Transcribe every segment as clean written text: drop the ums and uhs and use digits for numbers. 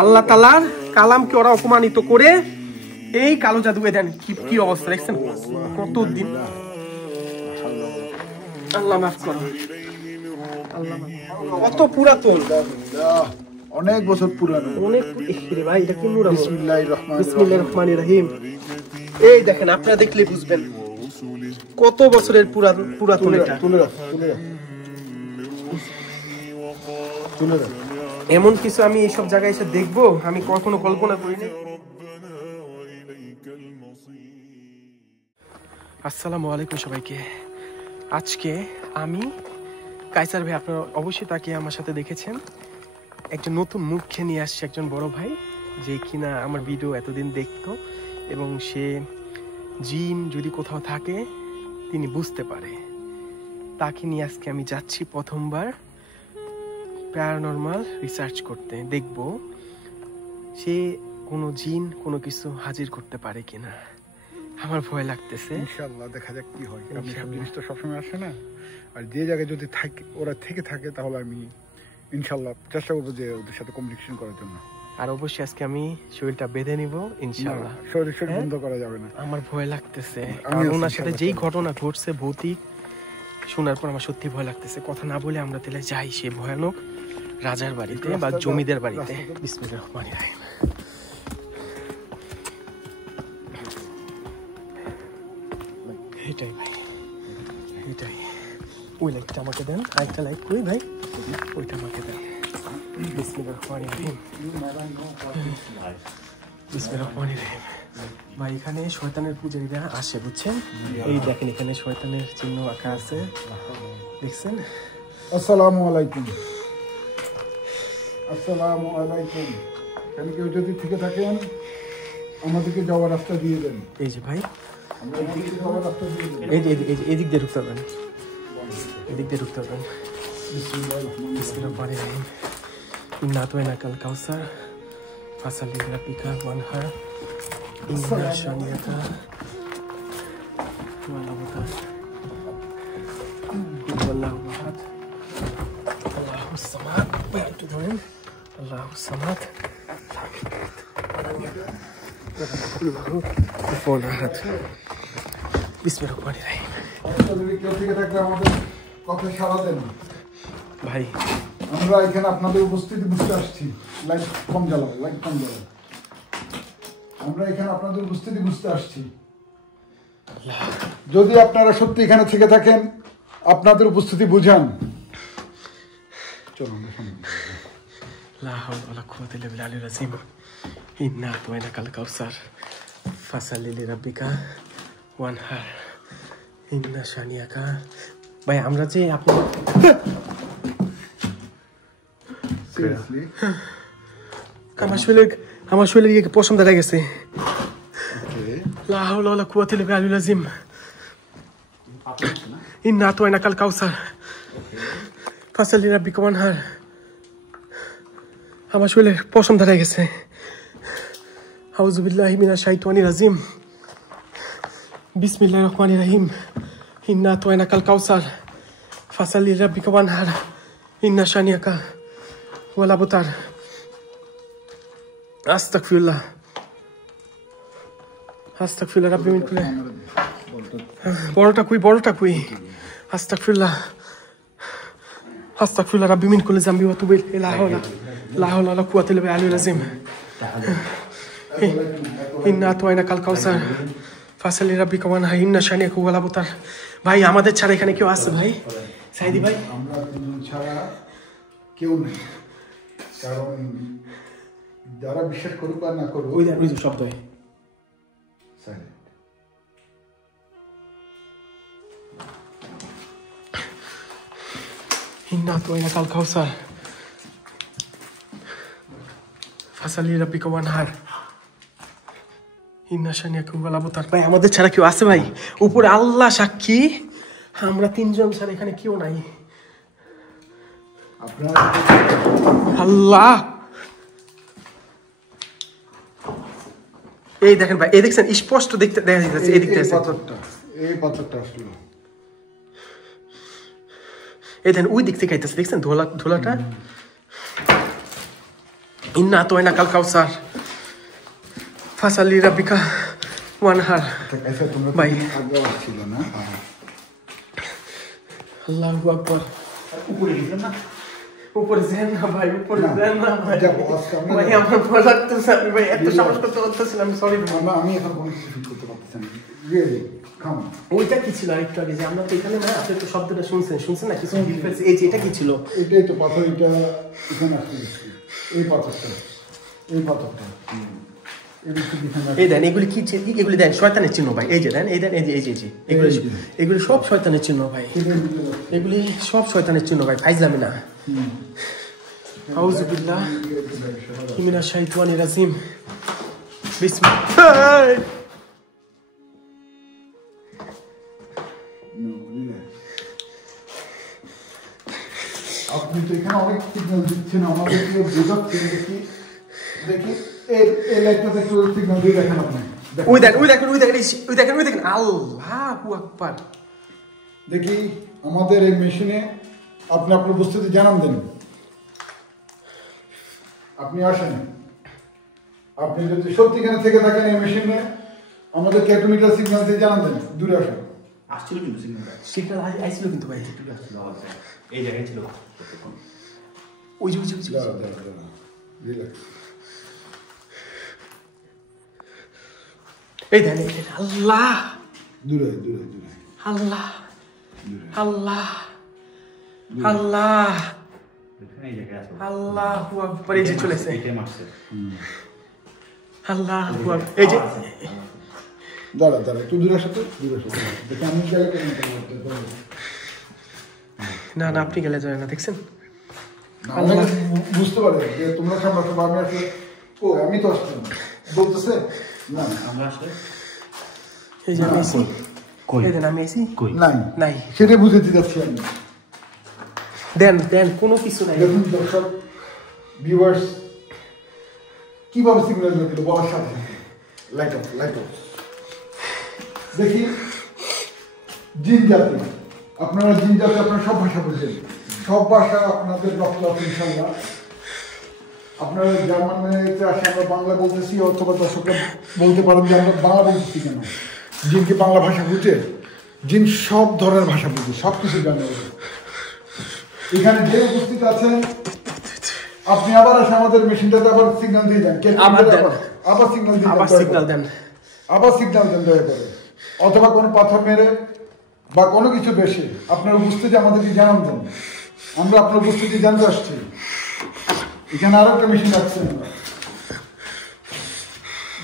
আল্লাহ তাআলার কালামকে ওরা অপমানিত করে এই কালো জাদুকে দেন। কি অবস্থা দেখছেন, কতদিন। আল্লাহ মাফ করো, আল্লাহ কত পুরাতন, অনেক বছর পুরানো, অনেক। ভাই এটা কি নূর? বিসমিল্লাহির রহমানির রহিম। এই দেখেন, আপনারা দেখলে বুঝবেন কত বছরের পুরাতন এটা। এমন কিছু আমি এইসব জায়গায় এসে দেখবো আমি কখনো কল্পনা করিনি। আসসালামু আলাইকুম সবাইকে। আজকে আমি কায়সার ভাই, আপনারা অবশ্যই তাকে আমার সাথে দেখেছেন, একজন নতুন মুখকে নিয়ে আসছে, একজন বড় ভাই যে কিনা আমার ভিডিও এতদিন দেখতো এবং সে জিন যদি কোথাও থাকে তিনি বুঝতে পারে। তাকে নিয়ে আজকে আমি যাচ্ছি প্রথমবার প্যারানরমাল রিসার্চ করতে, দেখব সে কোনো জিন কোনো কিছু হাজির করতে পারে কিনা। আমার ভয় লাগতেছে, ইনশাআল্লাহ দেখা যাক কি হয়। আমি সব জিনিস তো সবসময় আসে না, আর যে জায়গায় যদি থাকে ওরা থেকে থাকে তাহলে আমি ইনশাআল্লাহ চেষ্টা করবো যে ওদের সাথে কমিউনিকেশন করার জন্য। আর অবশ্যই আজকে আমি শরীরটা বেঁধে নিব ইনশাআল্লাহ। শরীর বন্ধ করা যাবে না। আমার ভয় লাগতেছে, কারণ ওনার সাথে যেই ঘটনা ঘটছে ভৌতিক, শোনার পর আমার সত্যি ভয় লাগতেছে। কথা না বলে আমরা তাহলে যাই সে ভয়ানক রাজার বাড়িতে বা জমিদার বাড়িতে। বিসমিল্লাহির রহমানির রহিম। এটাই ভাই, এটাই। ওই লাইটটা আমাকে দেন, আরেকটা লাইট কই ভাই, ওইটা আমাকে দেন। বিসমিল্লাহির রহমানির রহিম, বিসমিল্লাহির রহমানির রহিম। ভাই এখানে শয়তানের পূজারীরা আসে, বুঝছেন? এই দেখেন এখানে শয়তানের চিহ্ন আঁকা আছে, দেখছেন? আসসালামু আলাইকুম। আসসালামু আলাইকুম। এখানে কেউ যদি থেকে থাকেন আমাদেরকে যাওয়ার রাস্তা দিয়ে দেন। এই যে ভাই, এই যে এদিক দিয়ে ঢুকতে পারবেন, এদিক দিয়ে ঢুকতে পারবেন। বিসমিল্লাহির রহমানির রহিম। ইন্না আতাইনাকাল কাউসার ফাসালি লিরাব্বিকা ওয়ানহার ইন্না শানিয়াকা হুয়াল আবতার আল্লাহু আহাদ আল্লাহুস সামাদ একটু ধরেন। আল্লাহুস সামাদ বিসমিল্লাহির রহমানির রহিম। কেউ থেকে থাকলে আমাদের কথা সাড়া দেন ভাই। আমরা এখানে আপনাদের উপস্থিতি বুঝতে আসছি। লাইট কম জ্বালাবো, লাইট কম জ্বালাবো। আমরা এখানে আপনাদের উপস্থিতি বুঝতে আসছি। যদি আপনারা সত্যি এখানে থেকে থাকেন আপনাদের উপস্থিতি বুঝান। চলুন লা হাওলা ওয়ালা কুওয়াতা ইল্লা বিল্লাহিল আযীম। ইন্না আতাইনাকাল কাউসার ফাসাল্লি লিরাব্বিকা ওয়ানহার ইন্না শানিয়াকা। ভাই আমরা যে আপনি সিরিয়াসলি আমার শরীরে গিয়ে পশম দেখা গেছে। লা হাওলা ওয়ালা কুওয়াতা ইল্লা বিল্লাহিল আযীম। ইন্না আতাইনাকাল কাউসার ফাসাল্লি লিরাব্বিকা ওয়ানহার। আমার শরীরে পশম দেখা গেছে। আউযু বিল্লাহি মিনাশ শাইতানির রাজিম। বিসমিল্লাহির রহমানির রহিম। ইন্না আতাইনাকাল কাউসার ফাসাল্লি লিরাব্বিকা ওয়ানহার ইন্না শানিয়াকা হুয়াল আবতার। আস্তাগফিরুল্লাহ, আস্তাগফিরুল্লাহ রাব্বি মিন কুল্লি। বড়টা কই? আস্তাগফিরুল্লাহ, আস্তাগফিরুল্লাহ রাব্বি মিন কুল্লি যামবি ওয়া তুবু ইলাইহি। লা হাওলা ওয়ালা কুওয়াতা ইল্লা বিল্লাহিল আযীম। ইন্না আতাইনাকাল কাউসার ফাসাল্লি লিরাব্বিকা ওয়ানহার ইন্না শানিয়াকা হুয়াল আবতার। ভাই আমাদের ছাড়া এখানে কেউ আছে ভাই? সাইদি ভাই, আমরা দুজন ছাড়া কেউ নেই। কারণ যারা বিশ্বাস করুক আর না করুক, ওই যে শব্দ হয়। ইন্না আতাইনাকাল কাউসার ফাসাল্লি লিরাব্বিকা ওয়ানহার ইন্না শানিয়াকা হুয়াল আবতার। ভাই আমাদের ছাড়া কেউ আছে ভাই? উপরে আল্লাহ সাক্ষী, আমরা তিনজন ছাড়া এখানে কেউ নাই। আল্লাহ, এই দেখেন ভাই, এই দেখছেন স্পষ্ট দেখতে দেখা যাচ্ছে। এই দিকটা এই পাথরটা আসলো, এই দেখেন ওই দিক থেকে আইতেছে, দেখছেন ধুলাটা। ইন্না আতওয়াইনা কাল কাউসার ফাসালি রাব্বিকা ওয়ানহার। ভাই আল্লাহু আকবার। উপরে যান না ভাই, উপরে যান না ভাই। ভাই আমার ভয় লাগতেছে, আমি ভাই এত সাহস করতে পারতেছিলাম। আমি সরি আমি এখন কোনো কিছু ফিল করতে পারতেছি না। রিয়েলি কাম ওইটা কি ছিল আরেকটু আগে যে আমরা তো এখানে না, আপনি তো শব্দটা শুনছেন না কিছু ডিফারেন্স? এই যে এটা কি ছিল? এটাই তো পাথর, এটা এখানে আসছে। এই পাথরটা, এই পাথরটা এই দেন, এগুলি কি? এগুলি দেন শয়তানের চিহ্ন ভাই। এই যে দেন, এই দেন, এই যে এই যে এগুলি সব শয়তানের চিহ্ন ভাই। এগুলি সব শয়তানের চিহ্ন ভাই, ফাইজলামি না। আউযু বিল্লাহি মিনাশ শাইতানির রাজিম। বিসমিল্লাহ। আপনি তো এখানে অনেক সিগন্যাল দিচ্ছেন আমাদেরকে, বোঝাচ্ছেন। দেখি এই লাইটটাতে একটু সিগন্যাল দিয়ে দেখেন আপনি। ওই দেখেন আল্লাহু আকবার। দেখি আমাদের এই মেশিনে আপনি আপনার উপস্থিতি জানান দেন। আপনি আসেন, আপনি যদি সত্যিখানে থেকে থাকেন এই মেশিনে আমাদের ক্যাটোমিটার সিগন্যাল দিয়ে জানান দেন। দূরে আসেন। আসছিল কিন্তু সিগন্যাল আইছিল কিন্তু ভাই, এই জায়গায় ছিল। ওই যে রিল্যাক্স। এই দেন, আল্লাহ দূরে আল্লাহ আল্লাহ আল্লাহ আল্লাহু আকবার। এই যে চলেছে আল্লাহু আকবার। এই যে দাঁড়া তুই দূরে আসো, দেখি আমি গেলে না আপনি গেলে যায় না, দেখছেন? বুঝতে পারে যে তোমরা সামনে আসো, আমি আসলে আমি তো আসছি বলতেছে না আমরা আসলে এই যে আমি এসি আমি এসি নাই সেটা বুঝাতে যাচ্ছি আমি। দেন কোনো কিছু নাই। দেখুন দর্শক ভিউয়ার্স কিভাবে সিগন্যাল দিয়ে দিল বলার সাথে লাইট অফ। দেখি জিন জাতি, আপনারা জিন জাতি, আপনারা সব ভাষা বুঝেন, সব ভাষা আপনাদের দখল আছে ইনশাল্লাহ। আপনারা জার্মানিতে আসে আমরা বাংলা বলতেছি, অথবা দর্শকরা বলতে পারেন যে আমরা বাংলা বলতেছি কেন। জিন কি বাংলা ভাষা বুঝে? জিন সব ধরনের ভাষা বুঝে, সব কিছু জানে। এখানে যে উপস্থিত আছেন আপনি আবার আসে আমাদের মেশিনটাতে আবার সিগন্যাল দিয়ে দেন। আবার সিগন্যাল দেন দয়া করে। অথবা কোনো পাথর মেরে বা কোনো কিছু বেশি আপনার উপস্থিতি আমাদেরকে জানান দেন। আমরা আপনার উপস্থিতি জানতে আসছি। এখানে আরো একটা মেশিন আসছে,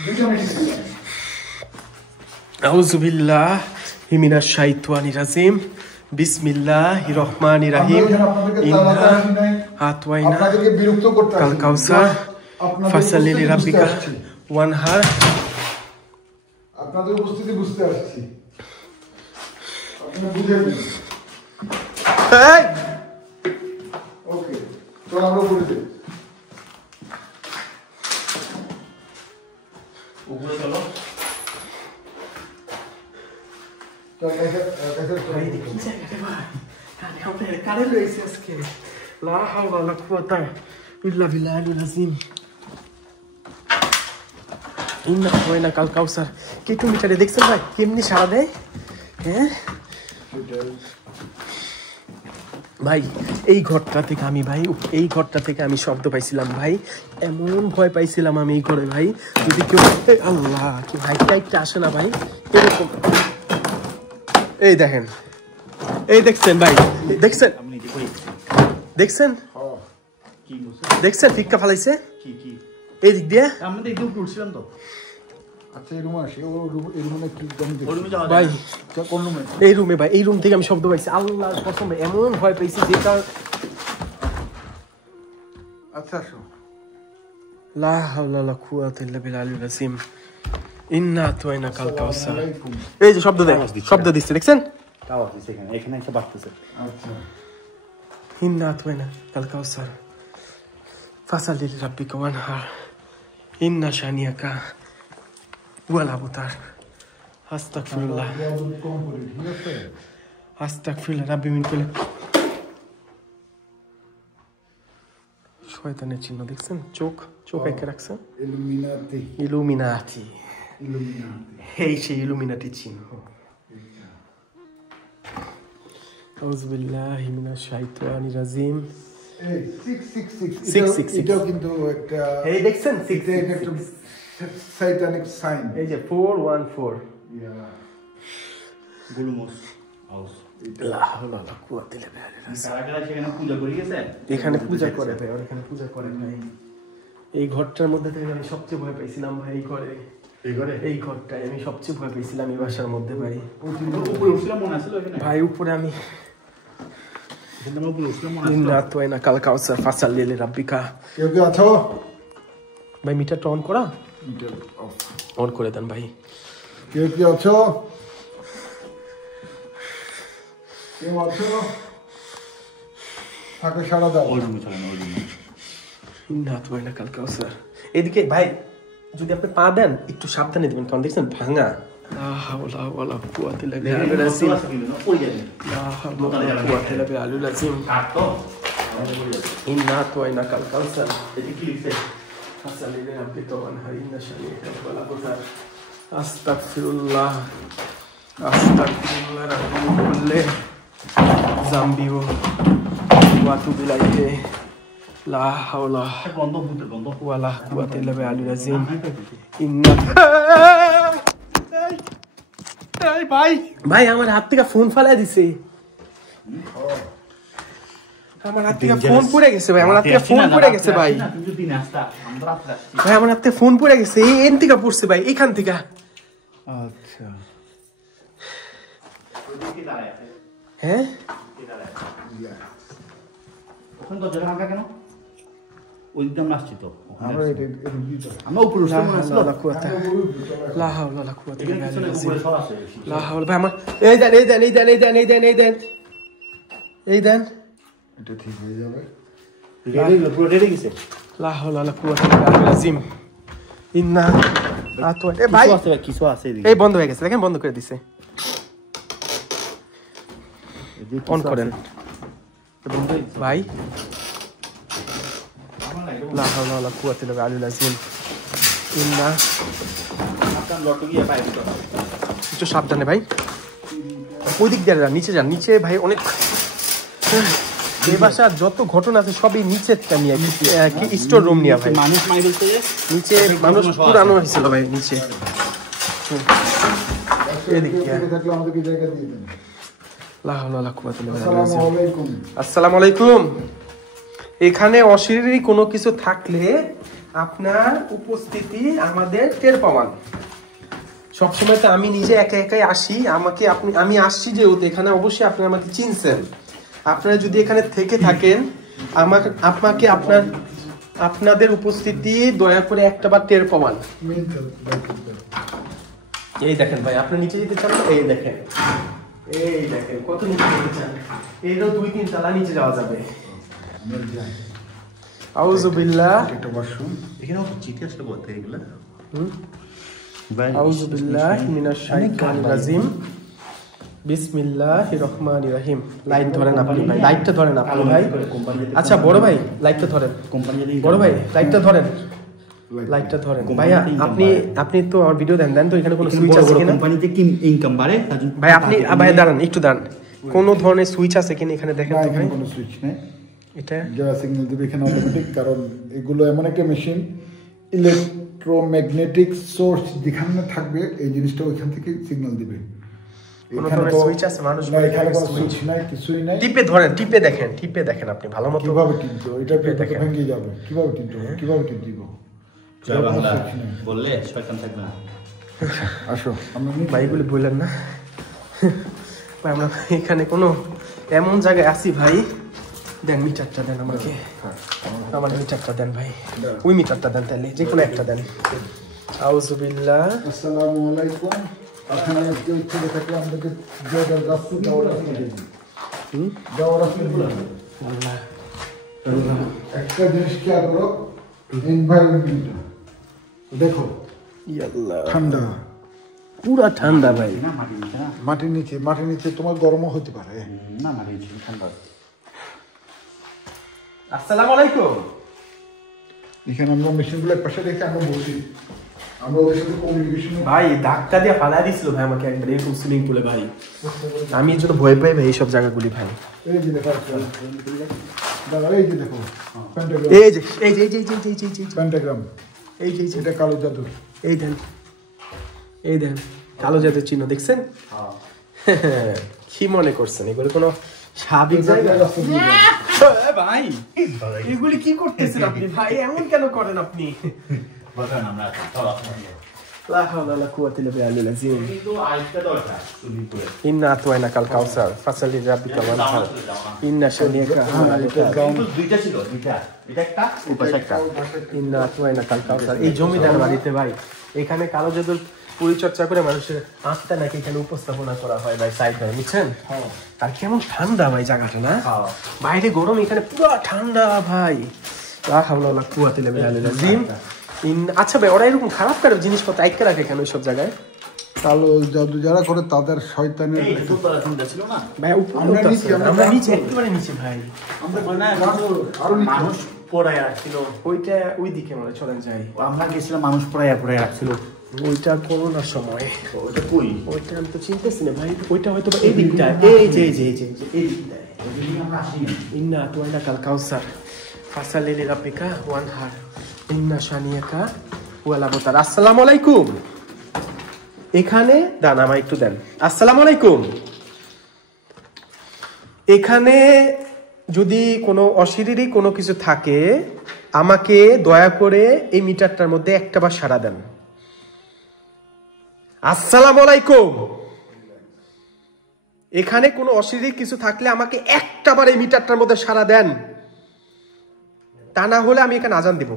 দুটো মেশিন। আউযু বিল্লাহি মিনাশ শাইতানির রাজিম। বিসমিল্লাহির রহমানির রহিম। ইন্না আতওয়াইনা কাল কাউসার ফাসালি লিরাব্বিকা ওয়ানহার। আপনাদের উপস্থিতি বুঝতে আসছি, আপনারা বুঝেন। ওকে, তো আমরা বলে দিই উপরে চলো। কাল কাউসার কেটু মিটারে দেখছেন ভাই কেমনি সারা দেয়? হ্যাঁ ভাই, এই ঘরটা থেকে আমি শব্দ পাইছিলাম ভাই, এমন ভয় পাইছিলাম আমি এই ঘরে ভাই। যদি কেউ আল্লাহ কি ভাই টাইপটা আসে না ভাই এরকম। এই দেখেন, এই দেখছেন ভাই, দেখছেন ফিক্কা ফালাইছে এই দিক দিয়ে। আমরা একদম উঠছিলাম তো। আচ্ছা এই রুমে আসি, এই রুমে কি ভাই? কোন রুমে? এই রুমে ভাই, এই রুম থেকে আমি শব্দ পাইছি। আল্লাহর কসম এমন ভয় পাইছি যেটা। আচ্ছা আসো। লা হাওলা ওয়ালা কুওয়াতা ইল্লা বিল্লাহিল আযীম। ইন্না আতওয়াইনা কাল কাউসার। এই যে শব্দ দিচ্ছে দেখছেন? তাও আছে এখানে একটা বাজতেছে। আচ্ছা ইন্না আতওয়াইনা কাল কাউসার ফাসালি লিরাব্বিকা ওয়ানহার। ইন্না শানিয়াকা ওয়াল আবতার। আস্তাগফিরুল্লাহ রাব্বি মিন কুল্লি। শয়তানের চিহ্ন দেখছেন, চোখ চোখ এঁকে রাখছে, ইলুমিনাতি ইলুমিনাতি, ইলুমিনাতি এই সেই ইলুমিনাটি চিহ্ন। আউযুবিল্লাহি মিনাশ শাইতানির রাজিম। এই 666 666 এটাও কিন্তু একটা এই দেখছেন এটা একটা সাইটানিক সাইন। এই যে 414 ইয়া গুলমোস হাউস। লা হাওলা ওয়ালা কুওয়াতা ইল্লা বিল্লাহ। কারা সেখানে পূজা করে গেছে? এখানে পূজা করে ভাই, আর এখানে পূজা করে ভাই। এই ঘরটার মধ্যে থেকে আমি সবচেয়ে ভয় পাইছিলাম ভাই, এই ঘরে, এই ঘরটায় আমি সবচেয়ে ভয় পেয়েছিলাম এই বাসার মধ্যে ভাই। উপরে উঠছিলাম মনে আছে ওখানে ভাই উপরে আমি এখানে আমরা উপরে উঠছিলাম মনে আছে। ইন্না তোয়না কাল কাউসার ফাসাল্লি লিরাব্বিকা। কেউ কি আছো? ভাই মিটারটা অন করা, মিটার অফ অন করে দেন ভাই। কেউ কি আছো? কেউ আছো? থাকে সারা দাও। ওই রুমে চলেন, ওই রুমে। ইন্না তোয়না কাল কাউসার। এদিকে ভাই যদি আপনি পা দেন একটু সাবধানে দিবেন, কারণ দেখছেন ভাঙা। লা হাওলা ওয়ালা কুওয়াতা ইল্লা বিল্লাহ। ইন্না তোয়না কাল কাউসার। ফাসাল্লি লিরাব্বিকা ওয়ানহার ইন্না শানি'আকা হুয়াল আবতার। আস্তাগফিরুল্লাহ আস্তাগফিরুল্লাহ রাব্বি কুল্লি যামবি ওয়া আতুবু ইলাইহি। লা হাওলা গন্ধ ভূতের গন্ধ। ওয়ালা কুওয়াতা ইল্লা বিল্লাহিল আযীম। ইন্না এই ভাই ভাই আমার হাত থেকে ফোন ফালাই দিছে, আমার হাত থেকে ফোন পড়ে গেছে ভাই, আমার হাত থেকে ফোন পড়ে গেছে ভাই, ভাই আমার হাত থেকে ফোন পড়ে গেছে, এই এন থেকে পড়ছে ভাই, এখান থেকে। আচ্ছা হ্যাঁ ওখানে তো জোরে হাঁকা কেন? ওই দিকে আমরা আসছি তো। আমরা এটা দিতে আমরা উপরে উঠছিলাম মনে আছে। লা কুওয়াতা লা হাওলা ওয়ালা কুওয়াতা ইল্লা এখানে পিছনে বিল্লাহ। উপরে সব আছে। লা হাওলা ভাই আমার এই দেন এই দেন এই দেন এই দেন এই দেন এই দেন এই দেন। এটা ঠিক হয়ে যাবে। পুরো রেডি গেছে। লা হাওলা ওয়ালা কুওয়াতা ইল্লা বিল্লাহিল আযীম। ইন্না আতো এ ভাই কিছু আছে ভাই, কিছু আছে এদিকে। এই বন্ধ হয়ে গেছে, দেখেন বন্ধ করে দিছে, অন করেন ভাই। লা হাওলা ওয়ালা কুওয়াতা ইল্লা বিল্লাহিল আযীম। ইন্না আপনার লটো গিয়ে পাই দিতে হবে। একটু সাবধানে ভাই, ওই দিক দিয়ে যান, নিচে যান, নিচে ভাই অনেক এই বাসার যত ঘটনা আছে সবই নিচেরটা নিয়ে, কি স্টোর রুম নিয়ে ভাই, মানুষ মাই বলতে যে নিচে মানুষ পুরানো হয়েছিল ভাই নিচে। এদিক দিয়ে থাকলে আমাদেরকে জায়গা দিয়ে দেন। লা হাওলা ওয়ালা কুওয়াতা ইল্লা বিল্লাহ। আসসালামু আলাইকুম। আসসালামু আলাইকুম। এখানে অশরীরী কোনো কিছু থাকলে আপনার উপস্থিতি আমাদের টের পাওয়ান। সবসময় তো আমি নিজে একা একাই আসি, আমাকে আমি আসছি যেহেতু এখানে অবশ্যই আপনি আমাকে চিনছেন। আপনারা যদি এখানে থেকে থাকেন আপনাকে আপনাদের উপস্থিতি দয়া করে একটাবার টের পাওয়ান। এই দেখেন ভাই, আপনি নিচে যেতে চান, এই দেখেন কত নিচে যেতে চান, এইটাও 2-3 তলা নিচে যাওয়া যাবে। আউযুবিল্লাহ একটা ওয়াশরুম। এখানেও তো চিঠি আসলে বলতে এগুলা। আউযুবিল্লাহি মিনাশ শাইতানির রাজিম। বিসমিল্লাহির রহমানির রহিম। লাইট ধরেন আপনি ভাই, লাইটটা ধরেন আপনি ভাই। আচ্ছা বড় ভাই লাইটটা ধরেন, বড় ভাই লাইটটা ধরেন, লাইটটা ধরেন ভাইয়া। আপনি তো আমার ভিডিও দেন তো, এখানে কোনো সুইচ আছে কিনা? কোম্পানিতে কি ইনকাম বাড়ে? ভাই আপনি ভাই দাঁড়ান, একটু দাঁড়ান, কোন ধরনের সুইচ আছে কিনা এখানে দেখেন তো ভাই। কোনো সুইচ নেই, এটা যারা সিগন্যাল দেবে এখানে অটোমেটিক, কারণ এগুলো এমন একটা মেশিন, ইলেকট্রোম্যাগনেটিক সোর্স যেখানে থাকবে এই জিনিসটা ওইখান থেকে সিগন্যাল দিবে। কোন ধরনের সুইচ আছে? মানুষ না, এখানে কোনো সুইচ নাই, কিছুই নাই। টিপে ধরেন, টিপে দেখেন আপনি ভালো মতো। কিভাবে টিপবো? এটা পেটে ভেঙে যাবে, কিভাবে টিপবো? কিভাবে টিপব? বললে শয়তান থাকবে না। আসো আমরা ভাইগুলি বললেন না ভাই, আমরা এখানে কোনো এমন জায়গায় আছি ভাই। দেন মিটারটা দেন আমাকে, আমার মিটারটা দেন ভাই, ওই মিটারটা দেন, তাহলে যে কোনো একটা দেন। আউযুবিল্লাহ। আসসালামু আলাইকুম। এখানে কেউ ছেলে থাকলে আমাদেরকে জায়গার রাস্তা দেওয়ার আল্লাহ একটা জিনিস খেয়াল করো, এনভায়রনমেন্ট দেখো, ইয়াল্লাহ ঠান্ডা, পুরা ঠান্ডা ভাই। না মাটি নিচে না, মাটির নিচে তোমার গরমও হতে পারে। না মাটি নিচে ঠান্ডা। আসসালামু আলাইকুম। এখানে আমরা মেশিনগুলো পাশে রেখে আমরা বসি, আমরা ওদের সাথে কমিউনিকেশন। ভাই ধাক্কা দিয়ে ফালা দিছিল ভাই আমাকে একবার এরকম সুইমিং পুলে ভাই, আমি এই জন্য ভয় পাই ভাই এইসব জায়গাগুলি ভাই। এই যে দেখো দাদা, এই যে দেখো পেন্টাগ্রাম, এই যে এই যে এই যে এই যে এই যে এই যে পেন্টাগ্রাম, এই যে এটা কালো জাদু। এই দেন, এই দেন কালো জাদুর চিহ্ন দেখছেন? কি মনে করছেন এগুলো কোনো স্বাভাবিক জায়গা? ভাই এগুলি কি করতেছেন আপনি ভাই, এমন কেন করেন আপনি? ইন্না আতওয়াইনা কাল কাউসার ফাসালি রাব্বিকা ওয়ানহার ইন্না শানিয়াকা দুইটা ছিল, দুইটা, এটা একটা ওপাশে একটা। ইন্না আতওয়াইনা কাল কাউসার। এই জমিদার বাড়িতে ভাই এখানে কালো জাদুর পরিচর্যা করে মানুষের আত্মা নাকি এখানে উপস্থাপনা করা হয় ভাই সাইডে, বুঝছেন? আর কেমন ঠান্ডা ভাই জায়গাটা না, বাইরে গরম এখানে পুরো ঠান্ডা ভাই। লা হাওলা ওয়ালা কুওয়াতা ইল্লা বিল্লাহিল আযীম। আচ্ছা ভাই ওরা এরকম খারাপ খারাপ জিনিসপত্র আইকা রাখে কেন ওইসব জায়গায়? কালো জাদু যারা করে তাদের শয়তানের ভাই আমরা নিচে একেবারে নিচে ভাই, আরো মানুষ পড়ায় রাখছিল ওইটা ওই দিকে মনে চলেন যাই। আমরা গেছিলাম, মানুষ পড়ায় রাখছিল। ওইটা করোনার সময়, ওটা কই? ওইটা আমি তো চিনতেছি না ভাই, ওইটা হয়তো এই দিকটা, এই যে এই যে এই যে এই দিকটায়। আমরা আসিনি। ইন্না আতওয়াইনা কাল কাউসার ফাসালি লিরাব্বিকা ওয়ানহার ইন্না শানিয়াকা ওয়াল আবতার। আসসালামু আলাইকুম। এখানে দান আমায় একটু দেন। আসসালামু আলাইকুম। এখানে যদি কোনো অশরীরী কোনো কিছু থাকে আমাকে দয়া করে এই মিটারটার মধ্যে একটা বার সাড়া দেন। আসসালামু আলাইকুম। এখানে কোনো অশরীরী কিছু থাকলে আমাকে একটা বার এই মিটারটার মধ্যে সাড়া দেন, তা না হলে আমি এখানে আজান দিব।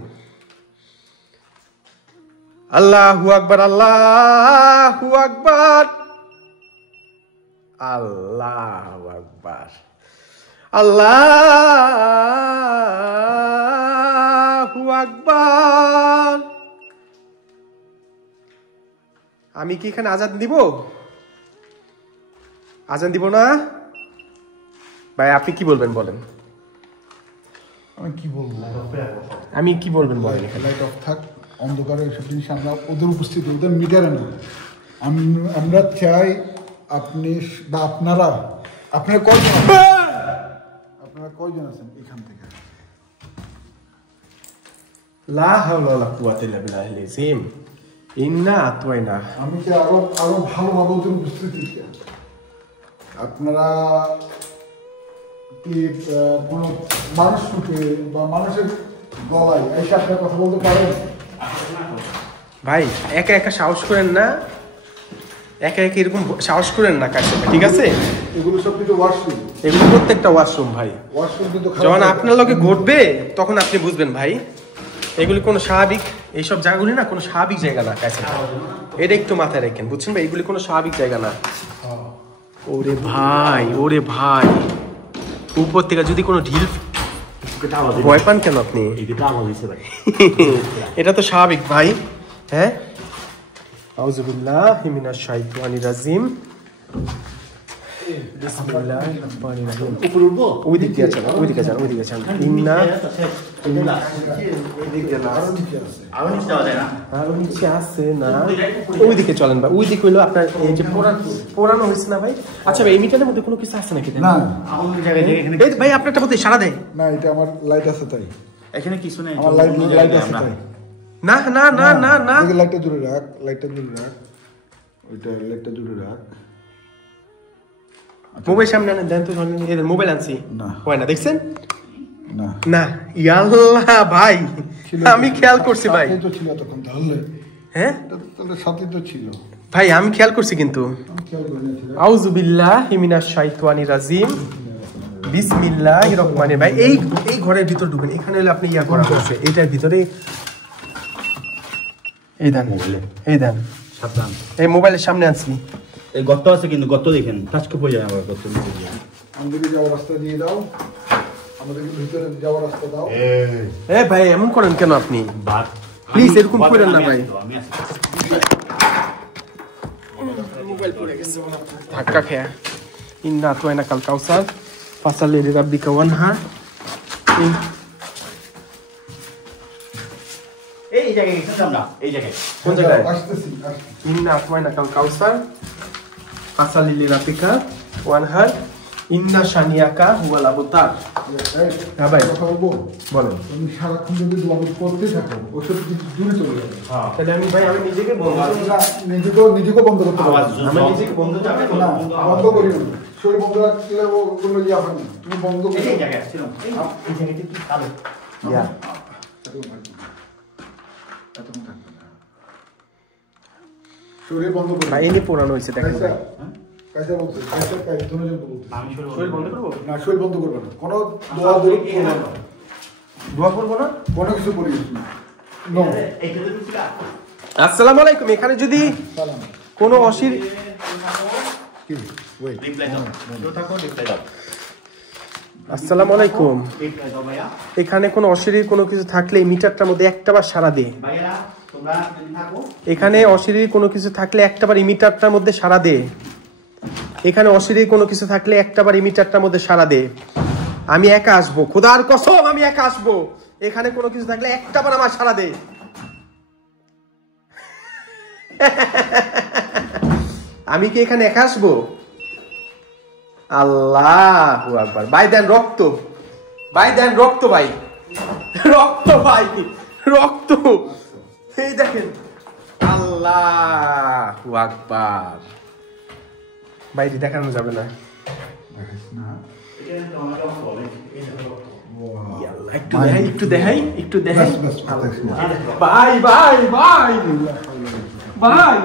আল্লাহু আকবার, আল্লাহু আকবার, আল্লাহু আকবার, আল্লাহু আকবার। আমি কি এখানে আজান দিব? আজান দিব না ভাই? আপনি কি বলবেন বলেন? আমি কি বলবো, আমি কি বলবেন বলেন? এখানে লাইট অফ থাক, অন্ধকারে এইসব জিনিস আমরা ওদের উপস্থিতি, ওদের মিটারে না। আমরা চাই আপনি বা আপনারা কয়জন আছেন এখান থেকে? লা হাওলা ওয়ালা কুওয়াতা ইল্লা বিল্লাহিল আযীম। ইন্না আতওয়াইনা। আমি কি আরো ভালোভাবে ওদের উপস্থিতি চাই। আপনারা কি কোনো মানুষ সুখে বা মানুষের গলায় এসে আপনার কথা বলতে পারেন? ভাই একা একা সাহস করেন না, একা একা এরকম সাহস করেন না কাছে, ঠিক আছে? এগুলো সব কিছু ওয়াশরুম, এগুলো প্রত্যেকটা ওয়াশরুম ভাই। ওয়াশরুম কিন্তু যখন আপনার লগে ঘটবে তখন আপনি বুঝবেন ভাই এগুলি কোনো স্বাভাবিক, এইসব জায়গাগুলি না কোনো স্বাভাবিক জায়গা না কাছে, এটা একটু মাথায় রাখেন, বুঝছেন ভাই? এগুলি কোনো স্বাভাবিক জায়গা না। ওরে ভাই, ওরে ভাই, উপর থেকে যদি কোনো ঢিল, ভয় পান কেন আপনি? এটা তো স্বাভাবিক ভাই। হ্যাঁ, আউযুবিল্লাহি মিনাশ শাইতানির রাজিম, বিসমিল্লাহির রহমানির রহিম। উপরে উঠবো? ওই দিক দিয়ে যান, ওই দিকে যান, ওই দিকে যান। ইন্না আরো নিচে যাওয়া যায় না? আরো নিচে আছে না, ওই দিকে চলেন ভাই। ওই দিকে হইলো আপনার এই যে পোড়ানো হয়েছে না ভাই? আচ্ছা ভাই এই মিটারের মধ্যে কোনো কিছু আছে নাকি? না, আমাদের জায়গায় এখানে এই ভাই আপনারটা মধ্যে ইশারা দেয় না, এটা আমার লাইট আছে তাই। এখানে কিছু নেই, আমার লাইট আছে তাই। না না না না না, লাইটটা দূরে রাখ, লাইটটা দূরে রাখ, ওইটা লাইটটা দূরে রাখ। মোবাইল সামনে আনেন, দেন তো। মোবাইল আনছি না, হয় না, দেখছেন? না না, ইয়াল্লাহ ভাই আমি খেয়াল করছি ভাই। সাথে তো ছিল তখন, তাহলে হ্যাঁ তাহলে সাথে তো ছিল ভাই, আমি খেয়াল করছি কিন্তু। আমি খেয়াল করিনি। আউযুবিল্লাহি মিনাশ শাইতানির রাজিম, বিসমিল্লাহির রহমানির। ভাই এই ঘরের ভিতর ঢুকেন, এখানে হলে আপনি ইয়া করা হচ্ছে এটার ভিতরে। এই দেন, এই দেন, সাবধান। এই মোবাইলের সামনে আনছি। এই গর্ত আছে কিন্তু, গর্ত দেখেন টাচকে পড়ে যায় আবার গর্ত নিচে দিয়ে। আমাদেরকে যাওয়ার রাস্তা দিয়ে দাও, আমাদেরকে ভিতরে যাওয়ার রাস্তা দাও। এ ভাই এমন করেন কেন আপনি? প্লিজ এরকম করেন না ভাই। মোবাইল পড়ে গেছে ধাক্কা খেয়া। ইন্না আতওয়াইনা কাল কাউসার ফাসালি লিরাব্বিকা ওয়ানহার। এই জায়গায় গেছিলাম না, এই জায়গায়। কোন জায়গায়? আসতেছি। ইন্না আতমাইনা কাল কাউসার ফাসালি লিরাব্বিকা ওয়ানহার ইন্না শানিয়াকা হুয়াল আবতার। হ্যাঁ ভাই, কথা বলবো? বলেন। তুমি সারাক্ষণ যদি দোয়া করতে থাকো ওসব কিছু দূরে চলে যাবে। তাহলে আমি নিজেকে বন্ধ নিজেকেও বন্ধ করতে পারবো। আমি নিজেকে বন্ধ যাবে না, বন্ধ করি না। শরীর বন্ধ রাখলে ও কোনো ইয়ে হবে না। তুমি বন্ধ করো। এই জায়গায় আসছিলাম, এই জায়গাতে কি কালো? ইয়া শরীর বন্ধ করো। ভাই এনে পুরানো হইছে দেখেন ভাই। কাইসা বলতে কাইসা ধন্যবাদ বলতে। আমি শরীর বন্ধ করব? না, শরীর বন্ধ করবে না। কোনো দোয়া দূরে করবে না। দোয়া করব না? কোনো কিছু করিস না। নো। এইটা তো ছিল। আসসালামু আলাইকুম। এখানে যদি সালাম। কোনো অশির কি? ওয়েট। রিপ্লাই দাও। তো থাকো, রিপ্লাই দাও। আসসালামু আলাইকুম। রিপ্লাই দাও ভাইয়া। এখানে কোনো অশিরির কোনো কিছু থাকলে এই মিটারটার মধ্যে একটাবার সাড়া দে। ভাইয়া তোমরা যদি থাকো, এখানে অশিরির কোনো কিছু থাকলে একটাবার এই মিটারটার মধ্যে সাড়া দে। এখানে অশিরির কোনো কিছু থাকলে একটাবার এই মিটারটার মধ্যে সাড়া দে। আমি একা আসবো, খোদার কসম আমি একা আসবো। এখানে কোনো কিছু থাকলে একটাবার আমার সাড়া দে। আমি কি এখানে একা আসবো? আল্লাহু আকবার। ভাই দেন রক্ত, ভাই দেন রক্ত, ভাই রক্ত, ভাই রক্ত। এই দেখেন, আল্লাহু আকবার। বাইরে দেখানো যাবে না। এটা তো আমাকে বলে, এই দেখো। একটু দেখাই, একটু দেখাই, একটু দেখাই। বাস, ভাই ভাই ভাই ভাই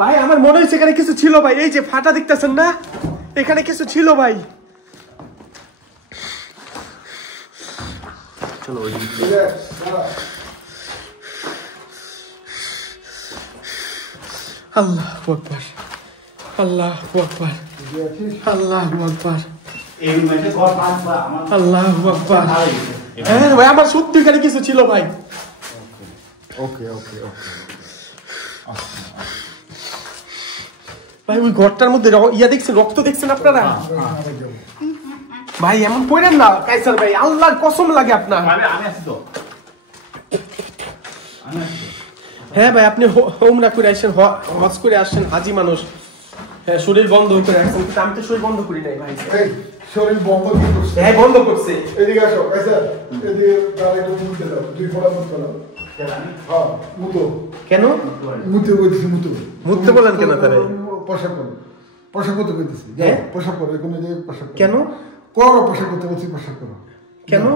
ভাই, আমার মনে হচ্ছে এখানে কিছু ছিল ভাই। এই যে ফাটা দেখতেছেন না, এখানে কিছু ছিল ভাই। চলো আল্লাহু আকবার, আল্লাহু আকবার, আল্লাহু আকবার, এই মাঝে ঘর পাঁচবার আমার আল্লাহু আকবার। হ্যাঁ ভাই, আমার সত্যি এখানে কিছু ছিল ভাই। ওকে ওকে ওকে। ভাই ওই ঘরটার মধ্যে ইয়া দেখছেন, রক্ত দেখছেন আপনারা? ভাই এমন পড়েন না কাইসার ভাই, আল্লাহর কসম লাগে আপনার। আমি আছি তো, আমি আছি। হ্যাঁ ভাই, আপনি উমরা করে আসছেন, হজ করে আসছেন, হাজি মানুষ। হ্যাঁ, শরীর বন্ধ করে আসছেন, কিন্তু আমি তো শরীর বন্ধ করি নাই ভাই। এই শরীর বন্ধ কি করছে? হ্যাঁ, বন্ধ করছে। এদিকে আসো কাইসা, এদিকে গালে একটু মুতে দাও। দুই ফোঁটা মুতে দাও। হ্যাঁ, মুতো। কেন মুতে বলতেছি, মুতো। মুততে বলেন কেন তাহলে? পোশাক করো, পোশাক করতে বলতেছি। হ্যাঁ? পোশাক করো, কোনো জায়গায় পোশাক করো। কেন করো, পোশাক করতে বলছি, পোশাক করো। কেন?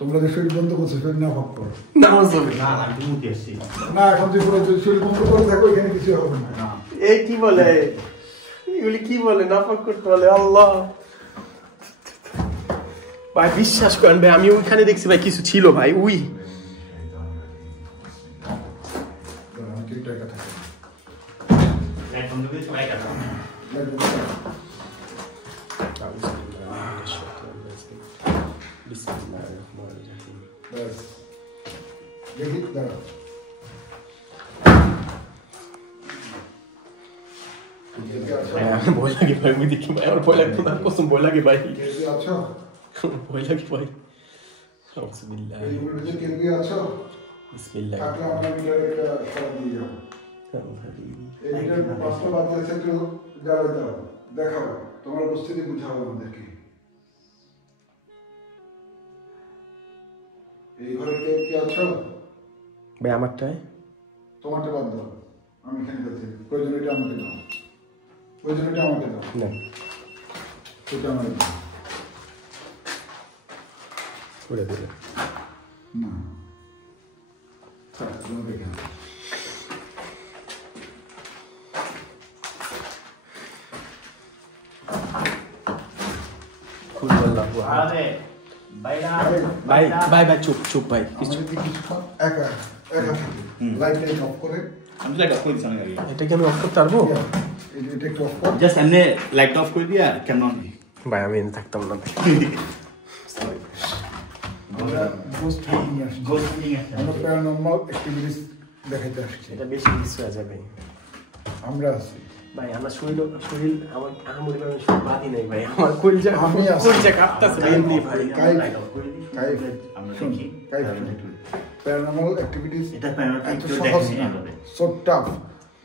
তোমরা যে শরীর বন্ধ করছো, শরীর না ভাব করো। নামাজ হবে না না, আমি মুতে আসছি। না, এখন তুই পুরো শরীর বন্ধ করে থাকো, এখানে কিছু হবে না। না এই কি বলে, এগুলি কি বলে, নাফাক করতে বলে। আল্লাহ ভাই, বিশ্বাস করেন ভাই, আমি ওইখানে দেখছি ভাই কিছু ছিল ভাই। উই আমি ঠিক টাকা থাকি। লাইট বন্ধ করে সবাই কাটা। ব্যাস। দেখি, দাঁড়াও। ভয় লাগে ভাই, ওই দেখি ভাই, আমার ভয় লাগতো না, কসম ভয় লাগে ভাই, কে কে আছো? ভয় লাগে ভাই। বিসমিল্লাহ, এই রুমে কে কে আছো? বিসমিল্লাহ। থাকলে আমরা মিটারে একটা সারা দিয়ে যাবো। এই মিটার প্রশ্ন বাদ দিয়েছে, একটু যাবে দাও, দেখাও, তোমার উপস্থিতি বুঝাও আমাদেরকে। এই ঘরে কে কে আছো? ভাই আমারটায় তোমারটা বাদ দাও, আমি এখানে যাচ্ছি। প্রয়োজন এটা আমাকে দাও, প্রয়োজন এটা আমাকে দাও, না, এটা আমাকে দাও। করে দিলে না, তোমাকে এখানে। খুব বললাম আরে ভাইরা, ভাই ভাই ভাই, চুপ চুপ ভাই, কিছু আমাদেরকে কিছুক্ষণ একা একা থাকি, লাইট অফ করে। আমি লাইট অফ করে দিছি আমি আগে। এটা কি আমি অফ করতে পারবো? এটা একটু অফ কর। জাস্ট এমনি লাইট অফ করে দিয়া কেন আমি ভাই আমি এনে থাকতাম না। আমরা গোস্ট নিয়ে আসছি, গোস্ট নিয়ে আসছি। আমরা প্যারানর্মাল অ্যাক্টিভিটিস দেখাইতে আসছি। এটা বেশি কিছু হয়ে যাবে। আমরা আছি। ভাই আমার শরীর আমার আহামরি ভাবে সব বাদই নেই ভাই, আমার কলজা কাঁপতেছে ভাই এমনি ভাই। আমরা দেখি প্যারানর্মাল অ্যাক্টিভিটিস এটা প্যারানর্মাল এত সহজ না, সো টাফ।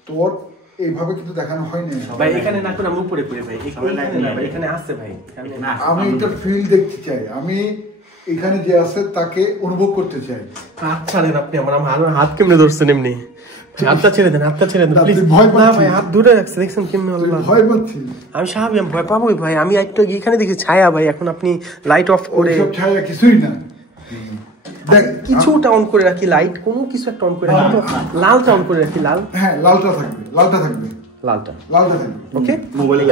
তোর এইভাবে কিন্তু দেখানো হয়নি ভাই, এখানে না করে আমি উপরে পড়ে ভাই, এখানে না ভাই, এখানে আসছে ভাই। আমি এটা ফিল দেখতে চাই, আমি এখানে যে আছে তাকে অনুভব করতে চাই। হাত ছাড়েন আপনি, আমার হাত কেমনে ধরছেন এমনি, হাতটা ছেড়ে দেন, হাতটা ছেড়ে দেন প্লিজ। ভয় না ভাই, হাত দূরে রাখছে, দেখছেন কেমনে? আল্লাহ, ভয় পাচ্ছি আমি স্বাভাবিক, আমি ভয় পাবোই ভাই। আমি একটু এখানে দেখি ছায়া ভাই, এখন আপনি লাইট অফ করে, সব ছায়া কিছুই না। দেখ কিছুটা অন করে রাখি, লাইট কোনো কিছু একটা অন করে রাখি, লালটা অন করে রাখি, লাল, হ্যাঁ লালটা থাকবে, লালটা থাকবে, লালটা থাকবে। ওকে, মোবাইলে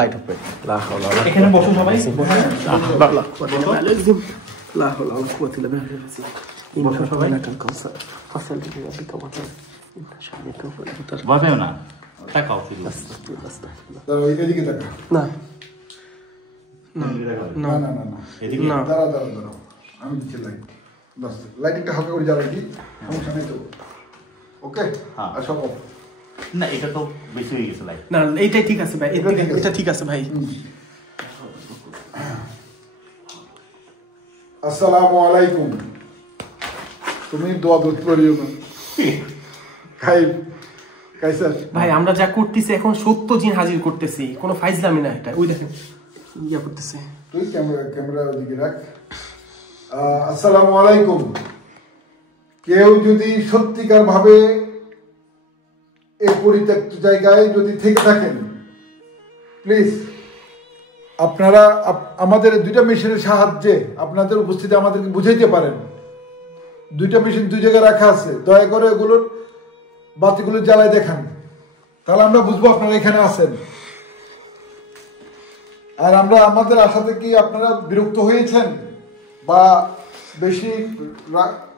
লাইট অফ করে লা হাওলা ওয়ালা এখানে বসো সবাই। লা লা হাওলা ওয়ালা কুওয়াতা ইল্লা বিল্লাহ। বসো সবাই, কাউসার ফাসাল থেকে রাব্বিকা ওয়াতা শামিকা ওয়াতা। বসেও না, তাকাও শুধু। দাঁড়াও, এদিকে তাকা। না না না না না, এদিকে না, দাঁড়াও, আমি দিচ্ছি লাইট। বাস লাইট একটা হালকা করে জ্বালাই দিই, সমস্যা নেই তো। ওকে, হ্যাঁ। আর সব off। না, এটা তো বেশি হয়ে গেছে লাইট। না এইটাই ঠিক আছে ভাই, এটা ঠিক আছে ভাই। আসসালামু আলাইকুম। তুমি দোয়া দূত করিও না। কাইসার ভাই আমরা যা করতেছি এখন সত্য জিন হাজির করতেছি, কোনো ফাইজলামি না এটা। ওই দেখেন ইয়া করতেছে। তুই ক্যামেরা ওদিকে রাখ। আসসালামু আলাইকুম। কেউ যদি সত্যিকার ভাবে এই পরিত্যক্ত জায়গায় যদি থেকে থাকেন, প্লিজ আপনারা আমাদের দুইটা মেশিনের সাহায্যে আপনাদের উপস্থিতি আমাদেরকে বুঝাইতে পারেন। দুইটা মেশিন দুই জায়গায় রাখা আছে, দয়া করে এগুলোর বাতিগুলো জ্বালায় দেখান, তাহলে আমরা বুঝবো আপনারা এখানে আছেন। আর আমরা আমাদের আশাতে কি আপনারা বিরক্ত হয়েছেন বা বেশি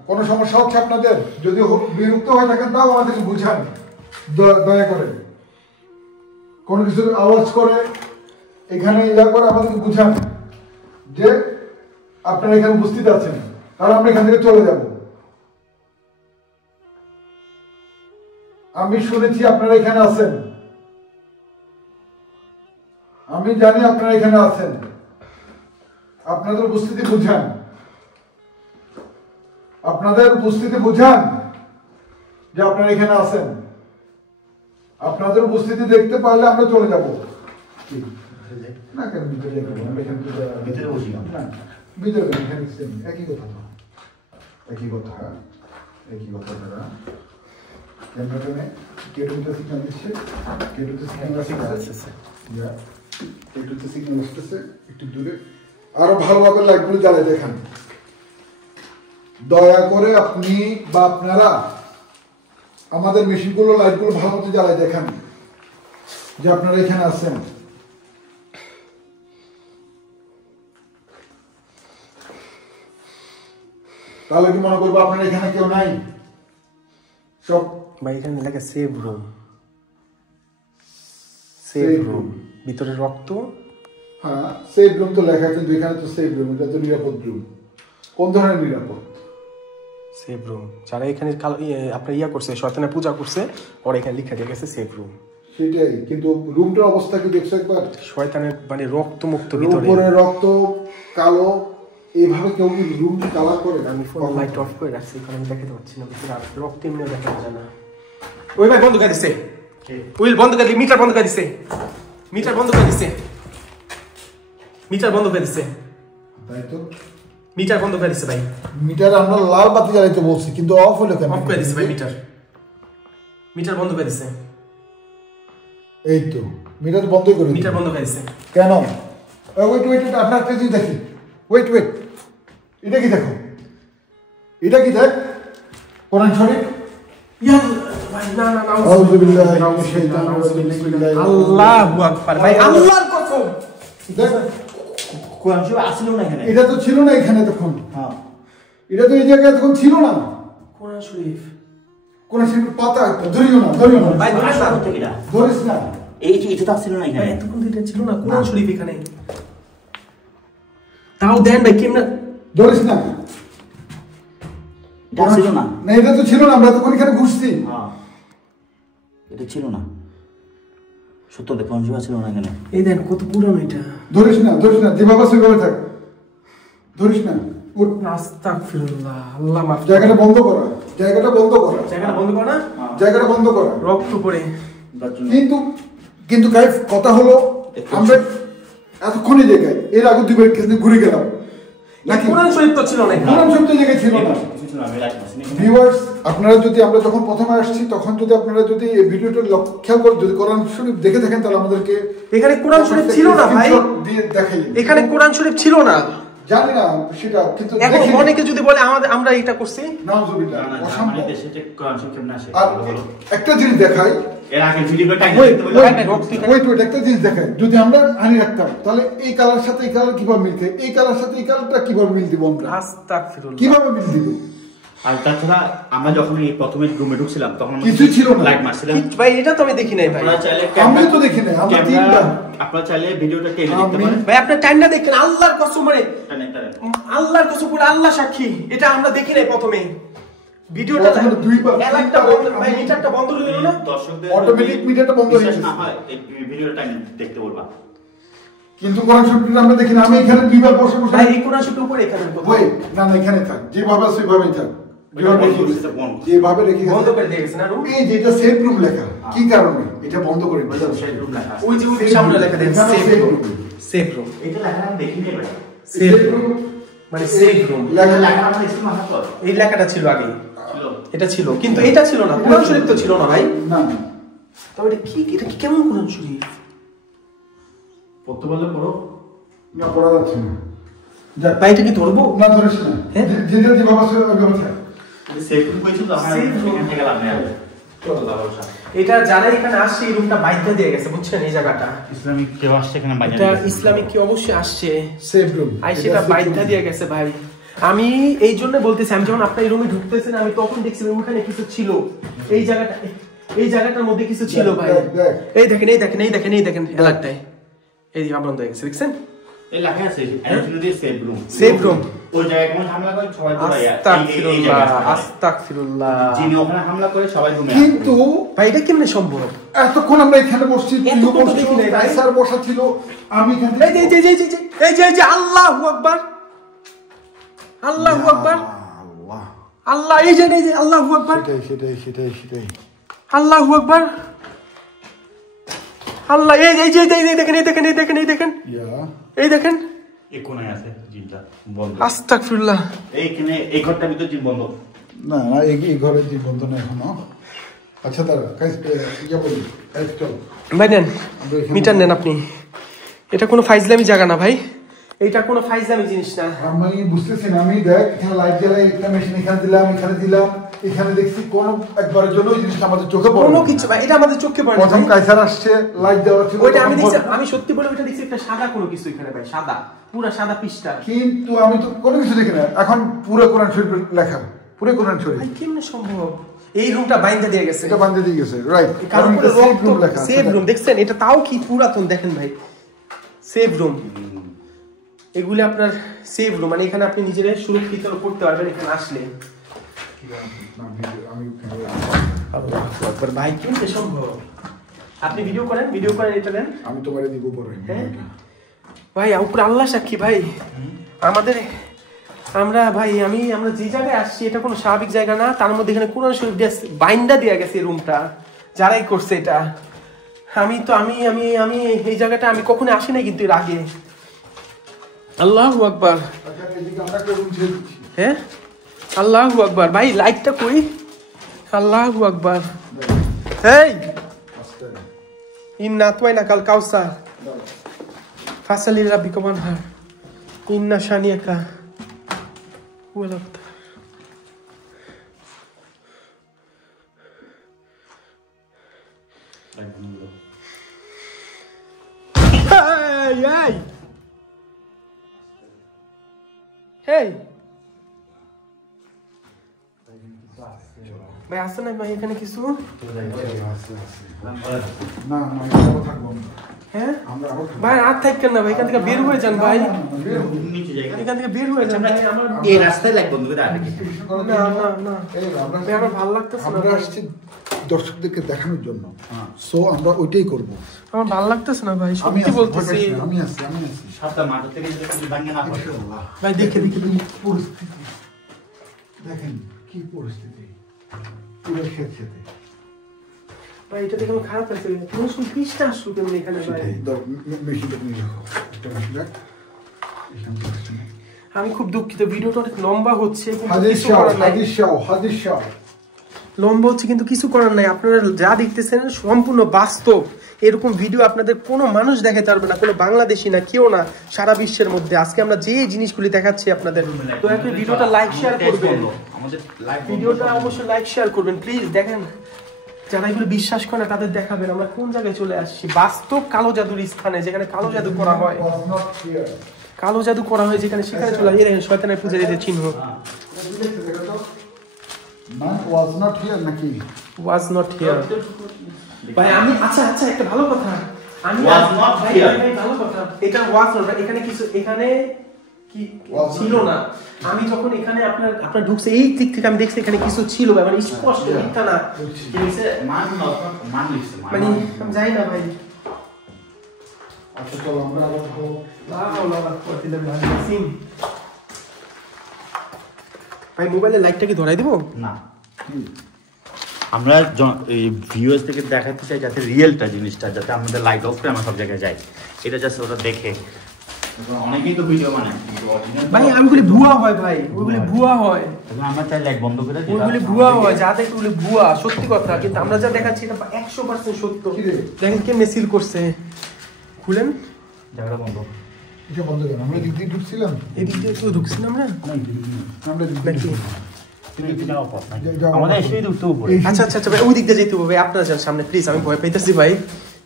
কোনো সমস্যা হচ্ছে আপনাদের? যদি বিরক্ত হয়ে থাকেন তাও আমাদেরকে বুঝান দয়া করে। কোনো কিছু আওয়াজ করে এখানে ইয়া করে আমাদেরকে বুঝান যে আপনারা এখানে উপস্থিত আছেন, তাহলে আমরা এখান থেকে চলে যাব। আমি শুনেছি আপনারা এখানে আছেন, আমি জানি আপনারা এখানে আছেন, আপনাদের উপস্থিতি বুঝান, আপনাদের উপস্থিতি বুঝান যে আপনারা এখানে আছেন। আপনাদের উপস্থিতি দেখতে পারলে আমরা চলে যাব। না কেন ভিতরে ভিতরে বসি না, ভিতরে এখানে একই কথা, একই কথা, একই কথা। তারা ক্যামেরাম্যানে কেটুতে সিগন্যাল দিচ্ছে, কেটুতে সিগন্যাল আসছে, কেটুতে সিগন্যাল আসতেছে একটু দূরে। আরো ভালোভাবে লাইটগুলো জ্বালায় দেখান। দয়া করে আপনি বা আপনারা আমাদের মেশিনগুলো লাইটগুলো ভালো মতো জ্বালায় দেখান যে আপনারা এখানে আছেন। তাহলে কি মনে করবো আপনারা এখানে কেউ নাই? সব ভাই এখানে লেখা সেভ রুম, সেভ রুম, ভিতরে রক্ত। হ্যাঁ, সেভ রুম তো লেখা আছে, এখানে তো সেভ রুম, এটা তো নিরাপদ রুম। কোন ধরনের নিরাপদ? Save room. যারা এখানে আপনার ইয়া করছে, শয়তানের পূজা করছে, ওরা এখানে লিখে দিয়ে গেছে সেভ রুম। সেটাই, কিন্তু রুমটার অবস্থা কি দেখছো একবার? শয়তানের মানে রক্ত মুক্ত ভিতরে, উপরে রক্ত কালো, এইভাবে কেউ কি রুম কালার করে? আমি ফোন লাইট অফ করে রাখছি, কারণ আমি দেখাতে পাচ্ছি না ভিতরে রক্ত এমনি দেখা যায় না। ওই ভাই বন্ধ করে দিছে, উইল বন্ধ করে, মিটার বন্ধ করে দিছে, মিটার বন্ধ করে দিছে, মিটার বন্ধ করে দিছে, তাই তো মিটার বন্ধ করে দিছে ভাই। মিটার আমরা লাল বাতি জ্বালাইতে বলছি, কিন্তু অফ হলো কেন? অফ করে দিছে ভাই, মিটার মিটার বন্ধ করে দিছে। এই তো মিটার বন্ধ করে দিছে। মিটার বন্ধ করে দিছে কেন? ওয়েট ওয়েট, আপনার একটা জিনিস দেখি। ওয়েট ওয়েট, এটা কি দেখো, এটা কি দেখ? কোরআন শরীফ। আউযু বিল্লাহি মিনাশ শাইতানির রাজিম। আল্লাহু আকবার ভাই, আল্লাহর কসম। দেখ, কোরআন শরীফ আসলো না এখানে। এটা তো ছিল না এখানে তখন। হ্যাঁ, এটা তো এই জায়গায় তখন ছিল না। কোরআন শরীফ, কোরআন শরীফের পাতা ধরিও না, ধরিও না ভাই ধরিস না, ধরিস না। এই যে এটা তো আসলো না এখানে। এতক্ষণ তো এটা ছিল না কোরআন শরীফ এখানে। তাও দেন ভাই, কেমনে ধরিস না, এটা ছিল না। না এটা তো ছিল না, আমরা তখন এখানে ঘুরছি। হ্যাঁ, এটা ছিল না। সত্যতে কোরআন শরীফ ছিল না কেন? এই দেন কত পুরানো এটা। ধরিস না যেভাবে সেভাবে থাক, ধরিস না। আস্তাগফিরুল্লাহ, আল্লাহ মাফ। জায়গাটা বন্ধ করা, জায়গাটা বন্ধ করা, জায়গাটা বন্ধ কর না, জায়গাটা বন্ধ করা। রক্ত পড়ে। কিন্তু গাইস কথা হলো আমরা এতক্ষণই জায়গায় এর আগে দুইবার কিছু ঘুরে গেলাম নাকি? কোরআন শরীফ তো ছিল না, কোরআন শরীফ তো জায়গায় ছিল না। ভিউয়ার্স, আপনারা যদি আমরা যখন প্রথমে আসছি তখন যদি আপনারা যদি এই ভিডিওটা খেয়াল করে যদি কোরআন শরীফ দেখে থাকেন তাহলে আমাদেরকে এখানে কোরআন শরীফ ছিল না ভাই, দেখাই। এখানে কোরআন শরীফ ছিল না, জানি না সেটা, কিন্তু এখন অনেকে যদি বলে আমরা এটা করছি, নাউজুবিল্লাহ, অসম্ভব। আমাদের দেশে কোরআন শরীফ কেমন আসে? আর একটা জিনিস দেখাই, এর আগে ভিডিওটা টাইম ওয়েট দেখতে বলে ওয়েট একটা জিনিস দেখাই, যদি আমরা আনি রাখতাম তাহলে এই কালার সাথে এই কালার কিভাবে মিলছে, এই কালার সাথে এই কালারটা কিভাবে মিল দিব আমরা? আস্তাগফিরুল্লাহ, কিভাবে মিল দিব? আর তাছাড়া আমরা যখন এই প্রথমে রুমে ঢুকছিলাম তখন কিছুই ছিল না। লাইট মারছিলাম ভাই এটা তো আমি দেখি নাই ভাই। আপনারা চাইলে আমি তো দেখি নাই, আমরা তিনটা। আপনারা চাইলে ভিডিওটা টেনে দেখতে পারেন ভাই আপনার টাইমটা দেখেন, আল্লাহর কসম মানে টানে। আল্লাহর কসম করে আল্লাহ সাক্ষী, এটা আমরা দেখি নাই প্রথমে। ভিডিওটা প্রথমে দুইবার একটা বন্ধ, ভাই মিটারটা বন্ধ হয়ে গেল না, দর্শকদের অটোমেটিক মিটারটা বন্ধ হয়ে বিশ্বাস গেছে। না হয় এই ভিডিওটা টাইম দেখতে বলবা। কিন্তু কোরআন শরীফটা আমরা দেখি না। আমি এখানে দুইবার বসে বসে ভাই এই কোরআন শরীফের উপরে এখানে ওই না যেখানে থাক, যেভাবে আছে ওইভাবেই থাক, যেভাবে রেখে বন্ধ গেছে। করে দিয়ে গেছে না রুম। এই যেটা সেফ রুম লেখা, কি কারণে এটা বন্ধ করে দিয়েছে? ওই যে ওই সামনে লেখা দেন সেফ রুম, সেফ রুম, এটা লেখা আমি দেখিনি ভাই। সেফ রুম মানে সেফ রুম, লেখা আমার ইসলাম মাথা পর এই লেখাটা ছিল আগে, ছিল এটা ছিল, কিন্তু এটা ছিল না, কোরআন শরীফ তো ছিল না ভাই। না তবে এটা কি কেমন কোরআন শরীফ? পড়তে বললে পড়ো না, পড়া যাচ্ছে না। যাক, ভাই এটা কি ধরবো? না ধরিস না, হ্যাঁ? যেটা যেভাবে আছে ওইভাবে থাক। সেফ রুম কইছো তো আমরা Safe room। এখান থেকে লাভ নেই। কত দাও এটা যারা এখানে আসছে এই রুমটা বাইরে দিয়ে গেছে, বুঝছেন এই জায়গাটা। ইসলামিক কেউ আসছে এখানে বাইরে এটা ইসলামিক কি অবশ্যই আসছে, সেফ রুম আই সেটা বাইরে দিয়ে গেছে ভাই। আমি এই জন্য বলতেছি, আমি যখন আপনার এই রুমে ঢুকতেছেন আমি তখন দেখছিলাম ওখানে কিছু ছিল, এই জায়গাটার মধ্যে কিছু ছিল ভাই। এই দেখেন এলাকাটায় এই বন্ধ হয়ে গেছে, দেখছেন এই লেখা আছে এনজিওতে সেফ রুম। সেফ রুম, ওই জায়গায় কোন হামলা করে সবাই দৌড়ায়। আস্তাগফিরুল্লাহ, যিনি ওখানে হামলা করে সবাই রুমে। কিন্তু ভাই এটা কেমনে সম্ভব? এতক্ষণ আমরা এখানে বসছি, এতক্ষণ তো দেখি নাই ভাই। স্যার বসা ছিল, আমি এখানে এই আল্লাহু আকবার, আল্লাহু আকবার, আল্লাহ, আল্লাহ, এই যে আল্লাহু আকবার, সেটাই আল্লাহু আকবার, আল্লাহ, এই দেখেন এই দেখেন এই কোণায় আছে জিনটা বন্ধ। আস্তাগফিরুল্লাহ, এইখানে এই ঘরটার ভিতর জিন বন্ধ। না এই ঘরে যে বন্ধ না এখনো। আচ্ছা দাঁড়া, ইয়া বলি, চল ভাই নেন মিটার নেন আপনি। এটা কোনো ফাইজলামি জায়গা না ভাই, এটা কোনো ফাইজলামি জিনিস না। আমি বুঝতেছি না। আমি দেখ এখানে লাইট জ্বালাই, একটা মেশিন এখানে দিলাম, এখানে দেখছি কোন একবারের জন্য এই জিনিসটা আমাদের চোখে পড়ে কোনো কিছু ভাই, এটা আমাদের চোখে পড়ে না প্রথম ভাই। কাইসার আসছে, লাইট দেওয়া ছিল, ওইটা আমি দেখছি, আমি সত্যি বলে ওইটা দেখছি একটা সাদা কোনো কিছু এখানে ভাই, সাদা, পুরো সাদা পৃষ্ঠা। কিন্তু আমি তো কোনো কিছু দেখি না। এখন পুরো কোরআন শরীফ লেখা, পুরো কোরআন শরীফ ভাই কেমনে সম্ভব? এই রুমটা বাইন্দা দিয়ে গেছে, এটা বান্ধে দিয়ে গেছে, রাইট? কারণ পুরো সেফ রুম লেখা, সেফ রুম দেখছেন, এটা তাও কি পুরাতন দেখেন ভাই, সেফ রুম। এগুলি আপনার সেফ রুম, মানে এখানে আপনি নিজেরাই সুরক্ষিত করতে পারবেন এখানে আসলে। আল্লাহু আকবার, ভাই কেমনে সম্ভব? আপনি ভিডিও করেন এটা নেন, আমি তোমারে দিব পরে। হ্যাঁ ভাই, উপরে আল্লাহ সাক্ষী ভাই, আমরা যে জায়গায় আসছি এটা কোনো স্বাভাবিক জায়গা না। তার মধ্যে এখানে কোরআন শরীফ দিয়ে বাইন্দা দেয়া গেছে এই রুমটা, যারাই করছে এটা। আমি এই জায়গাটা আমি কখনো আসি না কিন্তু এর আগে। আল্লাহু আকবার, হ্যাঁ আল্লাহু আকবার, ভাই লাইটটা কই? আল্লাহু আকবার, এই ইন্না আতওয়াইনা কাল কাউসার ফাসালি রাব্বিকা ওয়ানহার ইন্না শানিয়াকা হুয়াল আবতার। Hey! ভাই আছে না ভাই এখানে কিছু? না না আমরা থাকবো না। হ্যাঁ আমরা আরো থাকবো। ভাই আর থাকেন না ভাই, এখান থেকে বের হয়ে যান ভাই, নিচে জায়গা এখান থেকে বের হয়ে যান ভাই। আমার এই রাস্তায় লাইক বন্ধ করে আটকে না না না এই আমরা ভাই, আমার ভালো লাগতেছে না আমরা ভাই। আসছি দর্শকদেরকে দেখানোর জন্য, সো আমরা ওইটাই করব। আমার ভালো লাগতেছে না ভাই, আমি সত্যি আছি, বলতেছি আমি আছি। সাতটা মাথা থেকে যদি ভাঙে না পড়ে ভাই। দেখে দেখে পরিস্থিতি দেখেন, কি পরিস্থিতি পুরো খেতে ভাই, এটা দেখে আমার খারাপ লাগছে। তুমি শুন পিসটা আসলো কেমন এখানে ভাই? মেশিনটা নিয়ে যাবো, একটা মেশিন রাখ এখান থেকে আসছে না। আমি খুব দুঃখিত, ভিডিওটা অনেক লম্বা হচ্ছে কিন্তু হাদিস কিছু শাহ, করার নাই। হাদিস শাহ লম্বা হচ্ছে কিন্তু কিছু করার নাই। আপনারা যা দেখতেছেন সম্পূর্ণ বাস্তব। এরকম ভিডিও আপনাদের কোনো মানুষ দেখাতে পারবে না, কোনো বাংলাদেশি না, কেউ না, সারা বিশ্বের মধ্যে। আজকে আমরা যে জিনিসগুলি দেখাচ্ছি আপনাদের, তো একটা ভিডিওটা লাইক শেয়ার করবেন, আমাদের লাইভ ভিডিওটা অবশ্যই লাইক শেয়ার করবেন প্লিজ। দেখেন, যারা এগুলো বিশ্বাস করে না তাদের দেখাবেন আমরা কোন জায়গায় চলে আসছি। বাস্তব কালো জাদুর স্থানে, যেখানে কালো জাদু করা হয়, was not here. কালো জাদু করা হয় যেখানে, সেখানে চলে আসি। দেখেন শয়তানের পূজারীদের চিহ্ন। Man was not here নাকি? Was not here. ভাই আমি আচ্ছা আচ্ছা একটা ভালো কথা, আমি Was not ভাই, here. ভাই, ভালো কথা, এটা ওয়াজ নট, এখানে কিছু, এখানে কি Was ছিল not না। আমি যখন এখানে আপনার ঢুকছে এই দিক থেকে আমি দেখছি এখানে কিছু ছিল ভাই, মানে স্পষ্ট Yeah. মিথ্যা না। কি হইছে? মান মান লিখছে মানে আমি জানি না ভাই। আচ্ছা চলো আমরা আবার যাবো। ভাই মোবাইলের লাইটটা কি ধরাই দিব? না, আমরা এই ভিউয়ার্স থেকে দেখাতে চাই যাতে রিয়েলটা জিনিসটা, যাতে আমাদের লাইট অফ করে আমরা সব জায়গায় যাই, এটা জাস্ট ওরা দেখে। অনেকেই তো ভিডিও বানায় কিন্তু original ভাই ওইগুলি ভুয়া হয় ভাই, ওইগুলি ভুয়া হয়, এখন আমরা চাই লাইট বন্ধ করে দিই। ওইগুলি ভুয়া হয়, যা দেখে ওগুলি ভুয়া, সত্যি কথা। কিন্তু আমরা যা দেখাচ্ছি এটা 100% সত্য। কি রে? দেখেন কেমনে সিল করছে, খুলেন। জায়গাটা বন্ধ। এটা বন্ধ করো, আমরা দিক দিয়ে ঢুকছিলাম, এদিক দিয়ে তো ঢুকছি না আমরা। আমরা দিক দিয়ে নাকি? আমাদের এসেই ঢুকতে উপরে। আচ্ছা আচ্ছা আচ্ছা ভাই, ওই দিক দিয়ে যেতে হবে ভাই, আপনারা যান সামনে প্লিজ। আমি ভয় পাইতেছি ভাই,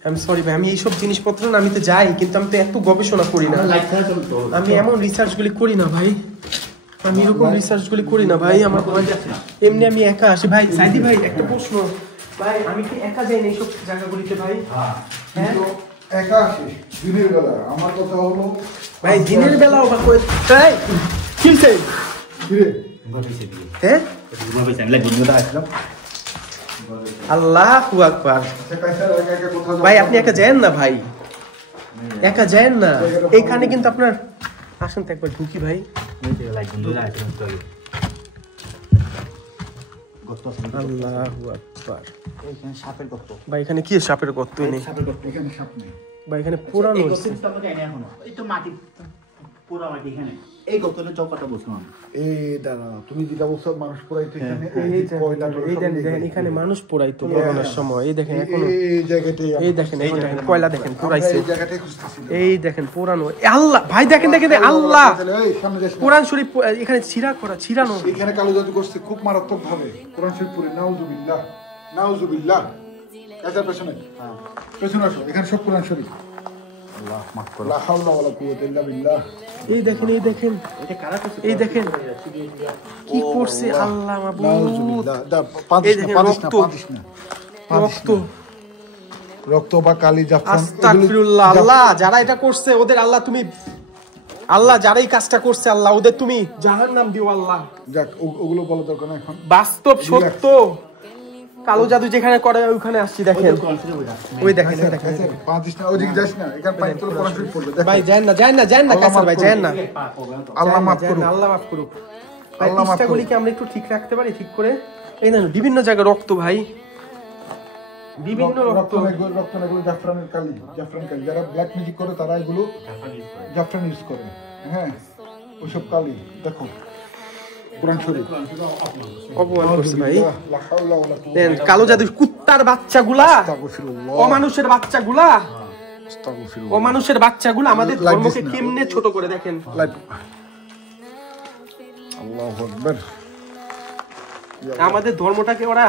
আমি সরি ভাই। আমি এইসব জিনিসপত্র না, আমি তো যাই কিন্তু আমি তো এত গবেষণা করি না, লাইট ছাড়া চলতো। আমি এমন রিসার্চগুলি করি না ভাই, আমি এরকম রিসার্চগুলি করি না ভাই। আমার এমনি আমি একা আসি ভাই। সাইদি ভাই একটা প্রশ্ন ভাই, আমি কি একা যাই না এইসব জায়গাগুলিতে ভাই? হ্যাঁ কিন্তু একা আসিস দিনের বেলা। আমার কথা হলো ভাই, দিনের বেলাও বা কই তাই কিনছে ফিরে হ্যাঁ? লাইট বন্ধ করে আসলাম। আল্লাহু আকবার। কাইসার একা একা কোথাও ভাই আপনি একা যায়েন না ভাই, একা যায়েন না। এখানে কিন্তু আপনার আসেন তো একবার ঢুকি ভাই। লাইট বন্ধ করে আসলাম তো আগে। গর্ত আছে। আল্লাহু আকবার। এইখানে সাপের গর্ত। ভাই এখানে কি সাপের গর্তই নেই সাপের গর্ত। এখানে সাপ নেই। ভাই, এখানে পুরানো এই হয়েছে। গর্তটা আমরা জানি এখনো। এই তো মাটি, পুরা মাটি এখানে। এই গর্তটা চৌকাটা বসলাম। এই দাঁড়া, তুমি যেটা বলছো মানুষ পড়াইতো এখানে, এই দেখেন এখানে মানুষ পোড়াইতো করোনার সময়। এই দেখেন এখন, এই জায়গাটাই এই দেখেন এই দেখেন কয়লা দেখেন পোড়াইছে। এই জায়গাটাই খুঁজতেছি। এই দেখেন পুরানো। আল্লাহ ভাই, দেখেন দেখেন দেখেন, আল্লাহ এই সামনে যাস না। কোরআন শরীফ এখানে ছিড়ানো। এখানে কালো জাদু করছে খুব মারাত্মক ভাবে। কোরআন শরীফ পড়ে নাউজুবিল্লাহ, নাউজুবিল্লাহ। কাজার পেছনে, পেছনে আসো, এখানে সব কোরআন শরীফ। আল্লাহ মাফ করো। লা হাওলা ওয়ালা কুওয়াতা ইল্লা বিল্লাহ। এই দেখেন এই দেখেন এটা কারা করছে? এই দেখেন কি করছে আল্লাহ মাবুদ। নাউজুবিল্লাহ। দা পাদিস এই না, দেখেন পাদিস না, রক্ত, পাদিস না, পাদিস রক্ত। না। রক্ত বা কালি জাফরান, আস্তাগফিরুল্লাহ। আল্লাহ যারা এটা করছে ওদের আল্লাহ তুমি, আল্লাহ যারা এই কাজটা করছে আল্লাহ ওদের তুমি জাহান্নাম দিও আল্লাহ। যাক ওগুলো বলা দরকার না এখন। বাস্তব সত্য কালো জাদু যেখানে করে ওইখানে আসছি। দেখেন ওই দেখেন এই দেখেন। পাদিস না, ওদিকে যাস না, এখানে পানি তোর কোরআন শরীফ পড়বে। দেখ ভাই যান না যান না যান না, কাসার ভাই যান না। আল্লাহ মাফ করুক। আল্লাহ মাফ করুক ভাই। আল্লাহ মাফ করুক। পৃষ্ঠাগুলিকে আমরা একটু ঠিক রাখতে পারি, ঠিক করে। এই না বিভিন্ন জায়গায় রক্ত ভাই, বিভিন্ন রক্ত। রক্ত না, এগুলো জাফরানের কালি, জাফরান কালি। যারা ব্ল্যাক মিউজিক করে তারা এগুলো জাফরান ইউজ করে। হ্যাঁ, ওইসব কালি দেখো কোরআন শরীফ। অপমান করছে ভাই। লা হাওলা ওয়ালা দেন কুওয়াতা কালো জাদু কুত্তার বাচ্চাগুলা, আস্তাগফিরুল্লাহ, অমানুষের বাচ্চাগুলা, আস্তাগফিরুল্লাহ। অমানুষের বাচ্চাগুলা আমাদের Like ধর্মকে this না। কেমনে ছোট করে দেখেন। লাইট। আল্লাহু আকবার। আমাদের ধর্মটাকে ওরা,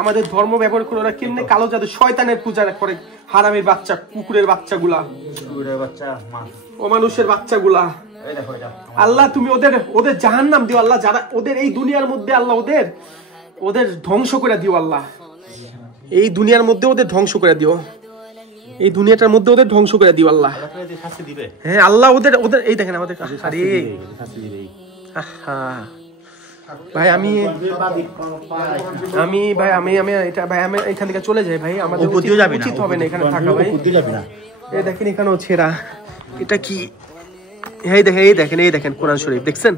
আমাদের ধর্ম ব্যবহার করে ওরা কেমনে কালো জাদু শয়তানের পূজা করে। হারামের বাচ্চা, কুকুরের বাচ্চাগুলা, কুকুরের বাচ্চা, মাছ। অমানুষের বাচ্চাগুলা। এই দেখো এটা। আল্লাহ তুমি ওদের জাহান্নাম দিও আল্লাহ। যারা ওদের এই দুনিয়ার মধ্যে আল্লাহ ওদের ওদের ধ্বংস করে দিও আল্লাহ, এই দুনিয়ার মধ্যে ওদের ধ্বংস করে দিও, এই দুনিয়াটার মধ্যে ওদের ধ্বংস করে দিও আল্লাহ। হ্যাঁ আল্লাহ ওদের ওদের এই দেখেন আমাদের আরে ভাই আমি ভাই আমি এটা ভাই আমি এখান থেকে চলে যাই ভাই, আমাদের উচিত হবে না এখানে থাকা ভাই। এই দেখেন এখানেও ছেঁড়া, এটা কি? এই দেখেন এই দেখেন কোরআন শরীফ দেখছেন,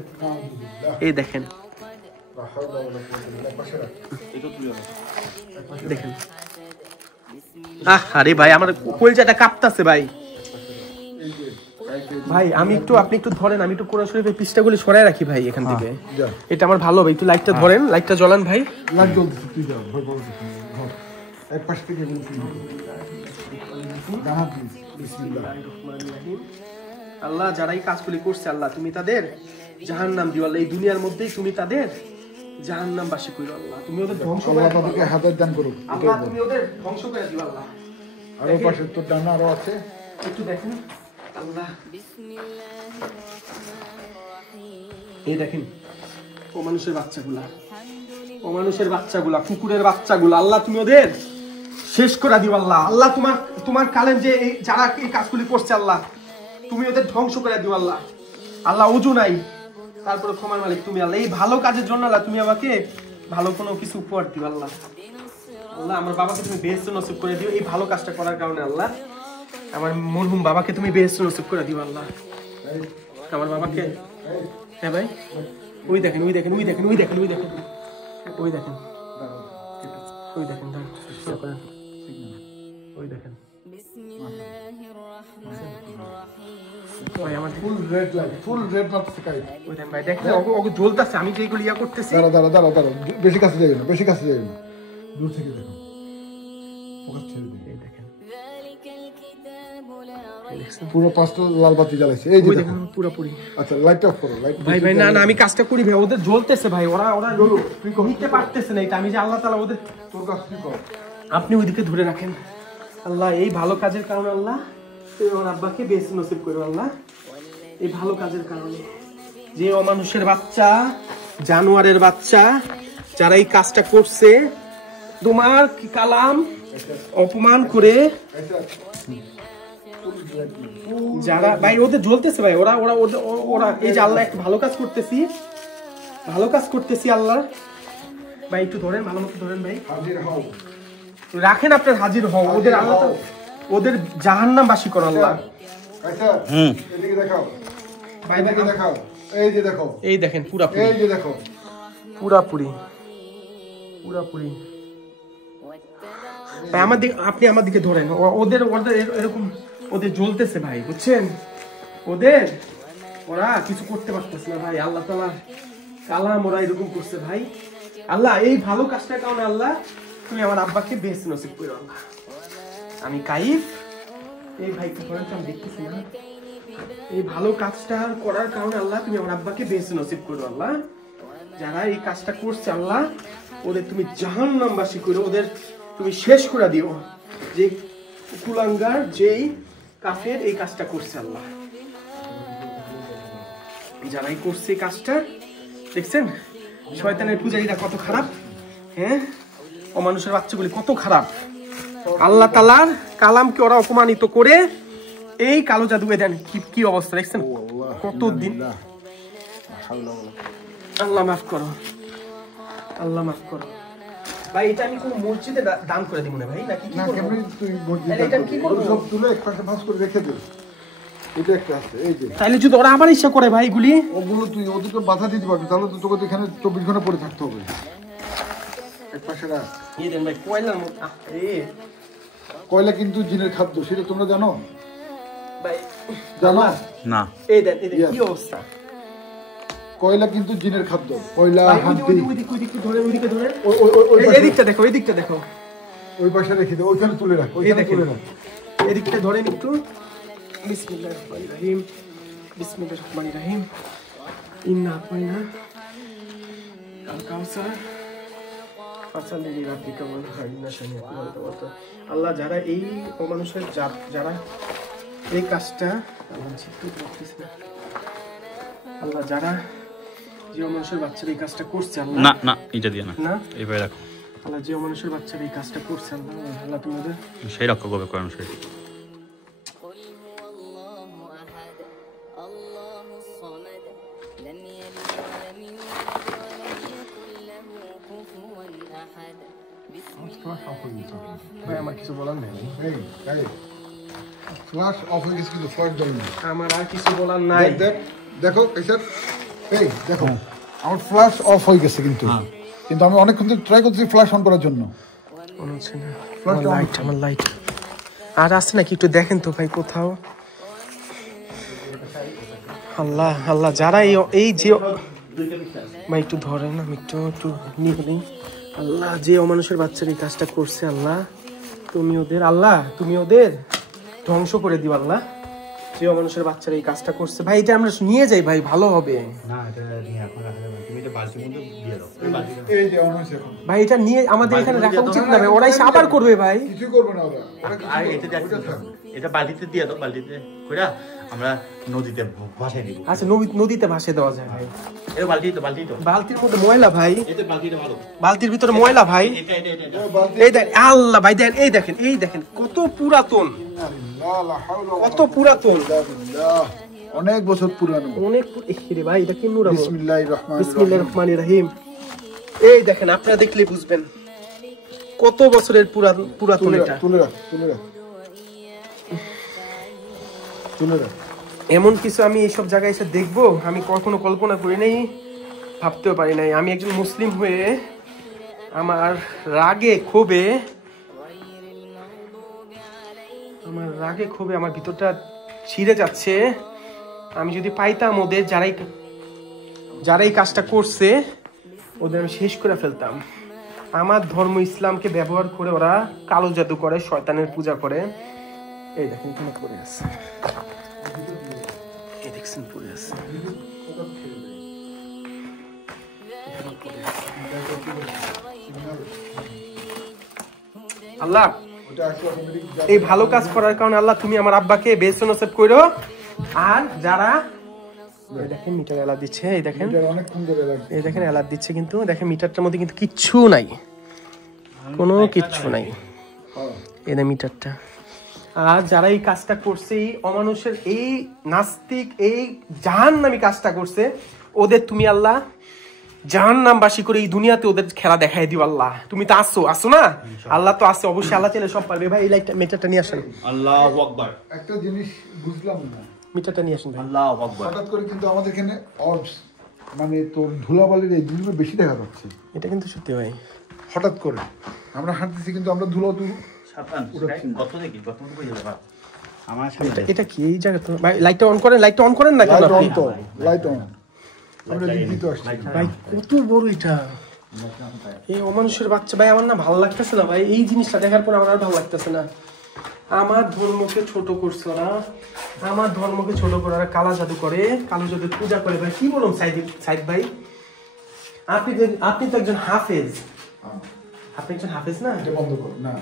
এই দেখেন দেখেন। আরে ভাই আমার কলজাটা কাঁপতাছে ভাই। ভাই আমি একটু আপনি একটু ধরেন, আমি একটু কোরআন শরীফের পৃষ্ঠাগুলি সরাই রাখি ভাই এখান থেকে, এটা আমার ভালো ভাই। একটু লাইটটা ধরেন, লাইটটা জ্বলান ভাই। লাইট জ্বলতেছে, তুই যাও এক পাশ থেকে আল্লাহ যারা এই কাজগুলি করছে আল্লাহ তুমি তাদের জাহান্নাম দিও আল্লাহ, এই দুনিয়ার মধ্যেই তুমি তাদের জাহান্নাম বাসী করো আল্লাহ, তুমি ওদের ধ্বংস করে দাও, তাদেরকে হেদায়েত দান করো আল্লাহ, তুমি ওদের ধ্বংস করে দিও আল্লাহ। আর ওই পাশে তোর ডানা আরো আছে, একটু দেখেন আল্লাহ, এই দেখেন ও মানুষের বাচ্চাগুলা, ও মানুষের বাচ্চাগুলা, কুকুরের বাচ্চাগুলা আল্লাহ তুমি ওদের শেষ করে দিও আল্লাহ। আল্লাহ তোমার কালেম যে যারা এই কাজগুলি করছে আল্লাহ তুমি ওদের ধ্বংস করে দিও আল্লাহ। আল্লাহ ওযু নাই তারপরে ক্ষমার মালিক তুমি আল্লাহ, এই ভালো কাজের জন্য আল্লাহ তুমি আমাকে ভালো কোনো কিছু উপহার দিও আল্লাহ। আল্লাহ আমার বাবাকে তুমি বেহেশত নসিব করে দিও এই ভালো কাজটা করার কারণে আল্লাহ, আমার মরহুম বাবাকে তুমি বেহেশত নসিব করে দিও আল্লাহ, আমার বাবাকে। হ্যাঁ ভাই ওই দেখেন ওই দেখেন ওই দেখেন ওই দেখেন ওই দেখেন ওই দেখেন ওই দেখেন ওই দেখেন ভাই আমার ফুল রেড লাইট, ফুল রেড মারতেছে কাই। ওই দেখেন ভাই দেখেন ওকে জ্বলতাছে, আমি যেগুলো ইয়া করতেছি। দাঁড়াও বেশি কাছে যাবেন না, বেশি কাছে যাবেন না, দূর থেকে দেখো, ফোকাস ছেড়ে দিন। এই দেখেন পুরো পাঁচটা লাল বাতি জ্বালাইছে, এই যে দেখুন পুরোপুরি। আচ্ছা লাইটটা অফ করো, লাইট ভাই ভাই না আমি কাজটা করি ভাই, ওদের জ্বলতেছে ভাই, ওরা তুই কমিতে পারতেছে না এটা, আমি যে আল্লাহ তাআলা ওদের তোর কাজ তুই কর, আপনি ওইদিকে ধরে রাখেন আল্লাহ, এই ভালো কাজের কারণে আল্লাহ তুমি আমার আব্বাকে বেহেশত নসিব করো আল্লাহ, এই ভালো কাজের কারণে। যে অমানুষের বাচ্চা, জানোয়ারের বাচ্চা যারা এই কাজটা করছে, তোমার কালাম অপমান করে যারা ভাই ওদের জ্বলতেছে ভাই, ওরা ওরা ওরা এই যে আল্লাহ একটা ভালো কাজ করতেছি আল্লাহ। ভাই একটু ধরেন, ভালো মতো ধরেন ভাই, হাজির হও, রাখেন আপনার হাজির হও, ওদের আল্লাহ ওদের জাহান্নাম বাসী করো আল্লাহ। আচ্ছা এদিকে দেখাও ভাই এদিকে দেখাও, এই যে দেখো, এই দেখেন পুরাপুরি, এই যে দেখো পুরাপুরি ভাই আমার দিকে, আপনি আমার দিকে ধরেন, ওদের ওদের এরকম ওদের জ্বলতেছে ভাই, বুঝছেন, ওরা কিছু করতে পারতেছে না ভাই, আল্লাহ তাআলা কালাম ওরা এরকম করছে ভাই। আল্লাহ এই ভালো কাজটার কারণে আল্লাহ তুমি আমার আব্বাকে বেহেশত নসিব করো আল্লাহ। আমি কাইফ এই ভাইকে আমি দেখতেছি না, এই ভালো কাজটা করার কারণে আল্লাহ তুমি আমার আব্বাকে বেহেশত নসিব করো আল্লাহ। যারা এই কাজটা করছে আল্লাহ ওদের তুমি জাহান্নামবাসী করো, ওদের তুমি শেষ করে দিও, যে কুলাঙ্গার যেই কাফের এই কাজটা করছে আল্লাহ। যারাই করছে এই কাজটা দেখছেন, শয়তানের পূজারীরা কত খারাপ, হ্যাঁ অমানুষের বাচ্চাগুলি কত খারাপ, আল্লাহ তাআলার কালামকে ওরা অপমানিত করে এই কালো জাদু দেন, কি অবস্থা দেখছেন কতদিন। আল্লাহ মাফ করো, আল্লাহ মাফ করো ভাই। এটা আমি কোন মসজিদে দান করে দিব না ভাই, নাকি কি করব? তুই মসজিদে এটা কি করব? সব তুলে এক পাশে ভাঁজ করে রেখে দে, এটা একটা আছে এই যে। তাইলে যদি ওরা আবার ইচ্ছা করে ভাই এগুলি, ওগুলো তুই ওদেরকে বাধা দিতে পারবি, তাহলে তো তোকে এখানে 24 ঘন্টা পড়ে থাকতে হবে। এক পাশে রাখ। এই দেন ভাই কয়লার মত, কয়লা কিন্তু জিনের খাদ্য, সেটা তোমরা জানো? ভাই জানো না? এই দেন কি অবস্থা, কয়লা কিন্তু জিনের খাদ্য, কয়লা হাড্ডি। ওইদিকে ধরে, ওইদিকে ধরে, এই দিকটা দেখো, এই দিকটা দেখো, ওই পাশে রেখে দে, ওইখানে তুলে রাখ, ওইখানে তুলে রাখ। এদিকটা ধরেন একটু। বিসমিল্লাহির রহমানির রহিম, বিসমিল্লাহির রহমানির রহিম, ইন্না আতাইনা আল কাউসার ফাসালি লিরাব্বিকা ওয়ানহার, ইন্না শানিআকা হুয়াল আবতার। আল্লাহ যারা এই অমানুষের যারা এই কাজটা আল্লাহ যারা যে মানুষের বাচ্চারা এই কাজটা করছে আল্লাহ, না না এটা দিয়ে না, না এইভাবে রাখো। আল্লাহ যে মানুষের বাচ্চারা এই কাজটা করছে আল্লাহ, আল্লাহ তুমি ওদের সেই রক্ষা করবে কোরআন শরীফ। ভাই আমার কিছু বলার নেই, ফ্ল্যাশ অফ হয়ে গেছে কিন্তু ফ্ল্যাশ জ্বলে না। আমার আর কিছু বলার নাই। দেখো কাইসার, এই দেখো আমার ফ্ল্যাশ অফ হয়ে গেছে কিন্তু কিন্তু আমি অনেকক্ষণ ধরে ট্রাই করতেছি ফ্ল্যাশ অন করার জন্য। মনে হচ্ছে না আমার লাইট আর আছে নাকি একটু দেখেন তো ভাই কোথাও। আল্লাহ আল্লাহ যারা এই যে ভাই একটু ধরেন, আমি একটু নিয়ে নিই। আল্লাহ যে অমানুষের বাচ্চার এই কাজটা করছে আল্লাহ তুমি ওদের ধ্বংস করে দিও আল্লাহ। যে অমানুষের বাচ্চারা এই কাজটা করছে ভাই, এটা আমরা নিয়ে যাই ভাই, ভালো হবে না এটা নিয়ে এখন রাখা যাবে না, তুমি এটা বালতির মধ্যে দিয়ে দাও। এই যে অন হয়েছে এখন ভাই, এটা নিয়ে আমাদের এখানে রাখা উচিত না ভাই, ওরাই আবার করবে ভাই। কিছু করবে না ওরা, আর এটা বালতিতে দিয়ে দাও, বালতিতে কইরা আমরা নদীতে ভাসাই দিব। আচ্ছা নদীতে ভাসিয়ে দেওয়া যায় ভাই। এটা বালতি তো বালতির মধ্যে ময়লা ভাই, এটা বালতিটা ভালো, বালতির ভিতরে ময়লা ভাই। এটা এই দেখেন আল্লাহ ভাই, দেখেন এই দেখেন কত পুরাতন, কত পুরাতন, অনেক বছর পুরানো, অনেক রে ভাই। এটা কি নুরা? বিসমিল্লাহির রহমানির রহিম। এই দেখেন আপনারা দেখলে বুঝবেন কত বছরের পুরাতন এটা। তুলে রাখ এমন কিছু আমি এইসব জায়গায় এসে দেখবো আমি কখনো কল্পনা করি নাই, ভাবতেও পারি নাই। আমি একজন মুসলিম হয়ে আমার রাগে ক্ষোভে আমার ভিতরটা ছিঁড়ে যাচ্ছে। আমি যদি পাইতাম ওদের যারাই কাজটা করছে ওদের আমি শেষ করে ফেলতাম। আমার ধর্ম ইসলামকে ব্যবহার করে ওরা কালো জাদু করে, শয়তানের পূজা করে। এই দেখেন এখানে পড়ে আছে, এই দেখছেন পড়ে আছে। আল্লাহ এই ভালো কাজ করার কারণে আল্লাহ তুমি আমার আব্বাকে বেহেশত নসিব করো। আর যারা দেখেন মিটার অ্যালার্ট দিচ্ছে, এই দেখেন অ্যালার্ট দিচ্ছে, কিন্তু দেখেন মিটারটার মধ্যে কিন্তু কিচ্ছু নাই, কোনো কিচ্ছু নাই, এই না মিটারটা। আর যারা এই কাজটা করছে, এই অমানুষের এই নাস্তিক এই জাহান্নামী কাজটা করছে, ওদের তুমি আল্লাহ জাহান্নামবাসী করে এই দুনিয়াতে ওদের খেলা দেখাই দিও আল্লাহ। তুমি তো আসো না, আল্লাহ তো আছে অবশ্যই, আল্লাহ চাইলে সব পারবে ভাই। এই লাইটটা মিটারটা নিয়ে আসেন। আল্লাহু আকবার। একটা জিনিস বুঝলাম না, মিটারটা নিয়ে আসেন ভাই। আল্লাহু আকবার। হঠাৎ করে কিন্তু আমাদের এখানে অর্বস মানে তোর ধুলাবালির এই জিনিসগুলো বেশি দেখা যাচ্ছে। এটা কিন্তু সত্যি ভাই, হঠাৎ করে আমরা হাঁটতেছি কিন্তু আমরা ধুলো সাবধান, গত দেখি গত মতো বুঝে যাবে আমার সামনে। এটা কি এই জায়গা তো ভাই? লাইটটা অন করেন না কেন আপনি? Light on. আমরা জিতে আসছি ভাই, কত বড় এটা, এই অমানুষের বাচ্চা ভাই। আমার না ভালো লাগতেছে না ভাই, এই জিনিসটা দেখার পর আমার আর ভালো লাগতেছে না। আমার ধর্মকে ছোট করছে ওরা, আমার ধর্মকে ছোট করে ওরা কালো জাদু পূজা করে ভাই। কি বলুন সাইদ ভাই, আপনি তো একজন হাফেজ, আপনি একজন হাফেজ না? এটা বন্ধ কর না,